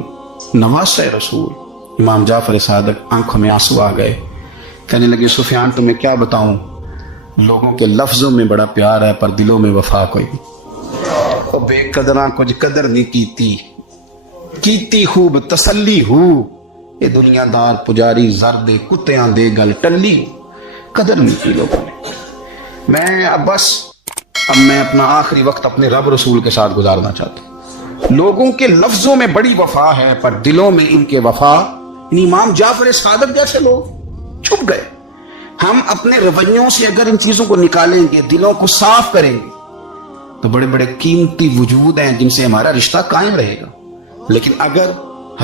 نواسہ رسول امام جعفر صادق آنکھوں میں آنسو آ گئے. کہنے لگے سفیان تمہیں کیا بتاؤں, لوگوں کے لفظوں میں بڑا پیار ہے پر دلوں میں وفا کوئی نہیں. اور بے قدراں کچھ قدر نہیں کیتی خوب تسلی ہو, یہ دنیا دار پجاری زرد کتیاں دے گل ٹلی, قدر نہیں کی لوگوں نے. میں اب میں اپنا آخری وقت اپنے رب رسول کے ساتھ گزارنا چاہتا ہوں. لوگوں کے لفظوں میں بڑی وفا ہے پر دلوں میں ان کے وفا. امام جعفر صادق جیسے لوگ چھپ گئے. ہم اپنے رویوں سے اگر ان چیزوں کو نکالیں گے, دلوں کو صاف کریں گے, تو بڑے بڑے قیمتی وجود ہیں جن سے ہمارا رشتہ قائم رہے گا. لیکن اگر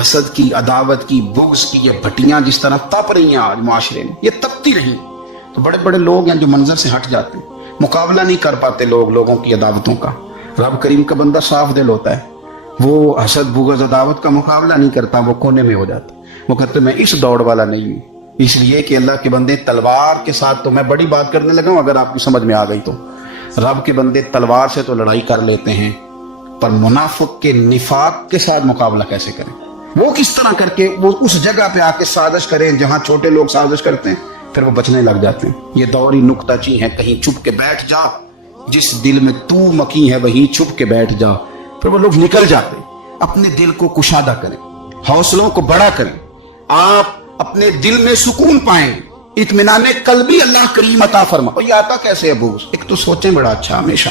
حسد کی, عداوت کی, بغض کی یہ بھٹیاں جس طرح تپ رہی ہیں آج معاشرے میں, یہ تپتی رہیں, تو بڑے بڑے لوگ ہیں جو منظر سے ہٹ جاتے ہیں. مقابلہ نہیں کر پاتے لوگ لوگوں کی عداوتوں کا. رب کریم کا بندہ صاف دل ہوتا ہے, وہ حسد بغض عداوت کا مقابلہ نہیں کرتا, وہ کونے میں ہو جاتا. وہ کہتے میں اس دوڑ والا نہیں ہوں. اس لیے کہ اللہ کے بندے تلوار کے ساتھ, تو میں بڑی بات کرنے لگا ہوں اگر آپ کو سمجھ میں آ گئی تو, رب کے بندے تلوار سے تو لڑائی کر لیتے ہیں, پر منافق کے نفاق کے ساتھ مقابلہ کیسے کریں؟ وہ کس طرح کر کے وہ اس جگہ پہ آ کے سازش کریں جہاں چھوٹے لوگ سازش کرتے ہیں, پھر وہ بچنے لگ جاتے ہیں. یہ دور ہی نکتہ چی ہے, کہیں چھپ کے بیٹھ جا, جس دل میں تو مکی ہے وہی چھپ کے بیٹھ جا. پھر وہ لوگ نکل جاتے ہیں. اپنے دل کو کشادہ کریں, حوصلوں کو بڑا کریں, آپ اپنے دل میں سکون پائیں, اطمینان قلبی اللہ کریم عطا فرما. اور یہ آتا کیسے ہے بغض؟ ایک تو سوچیں بڑا اچھا ہمیشہ,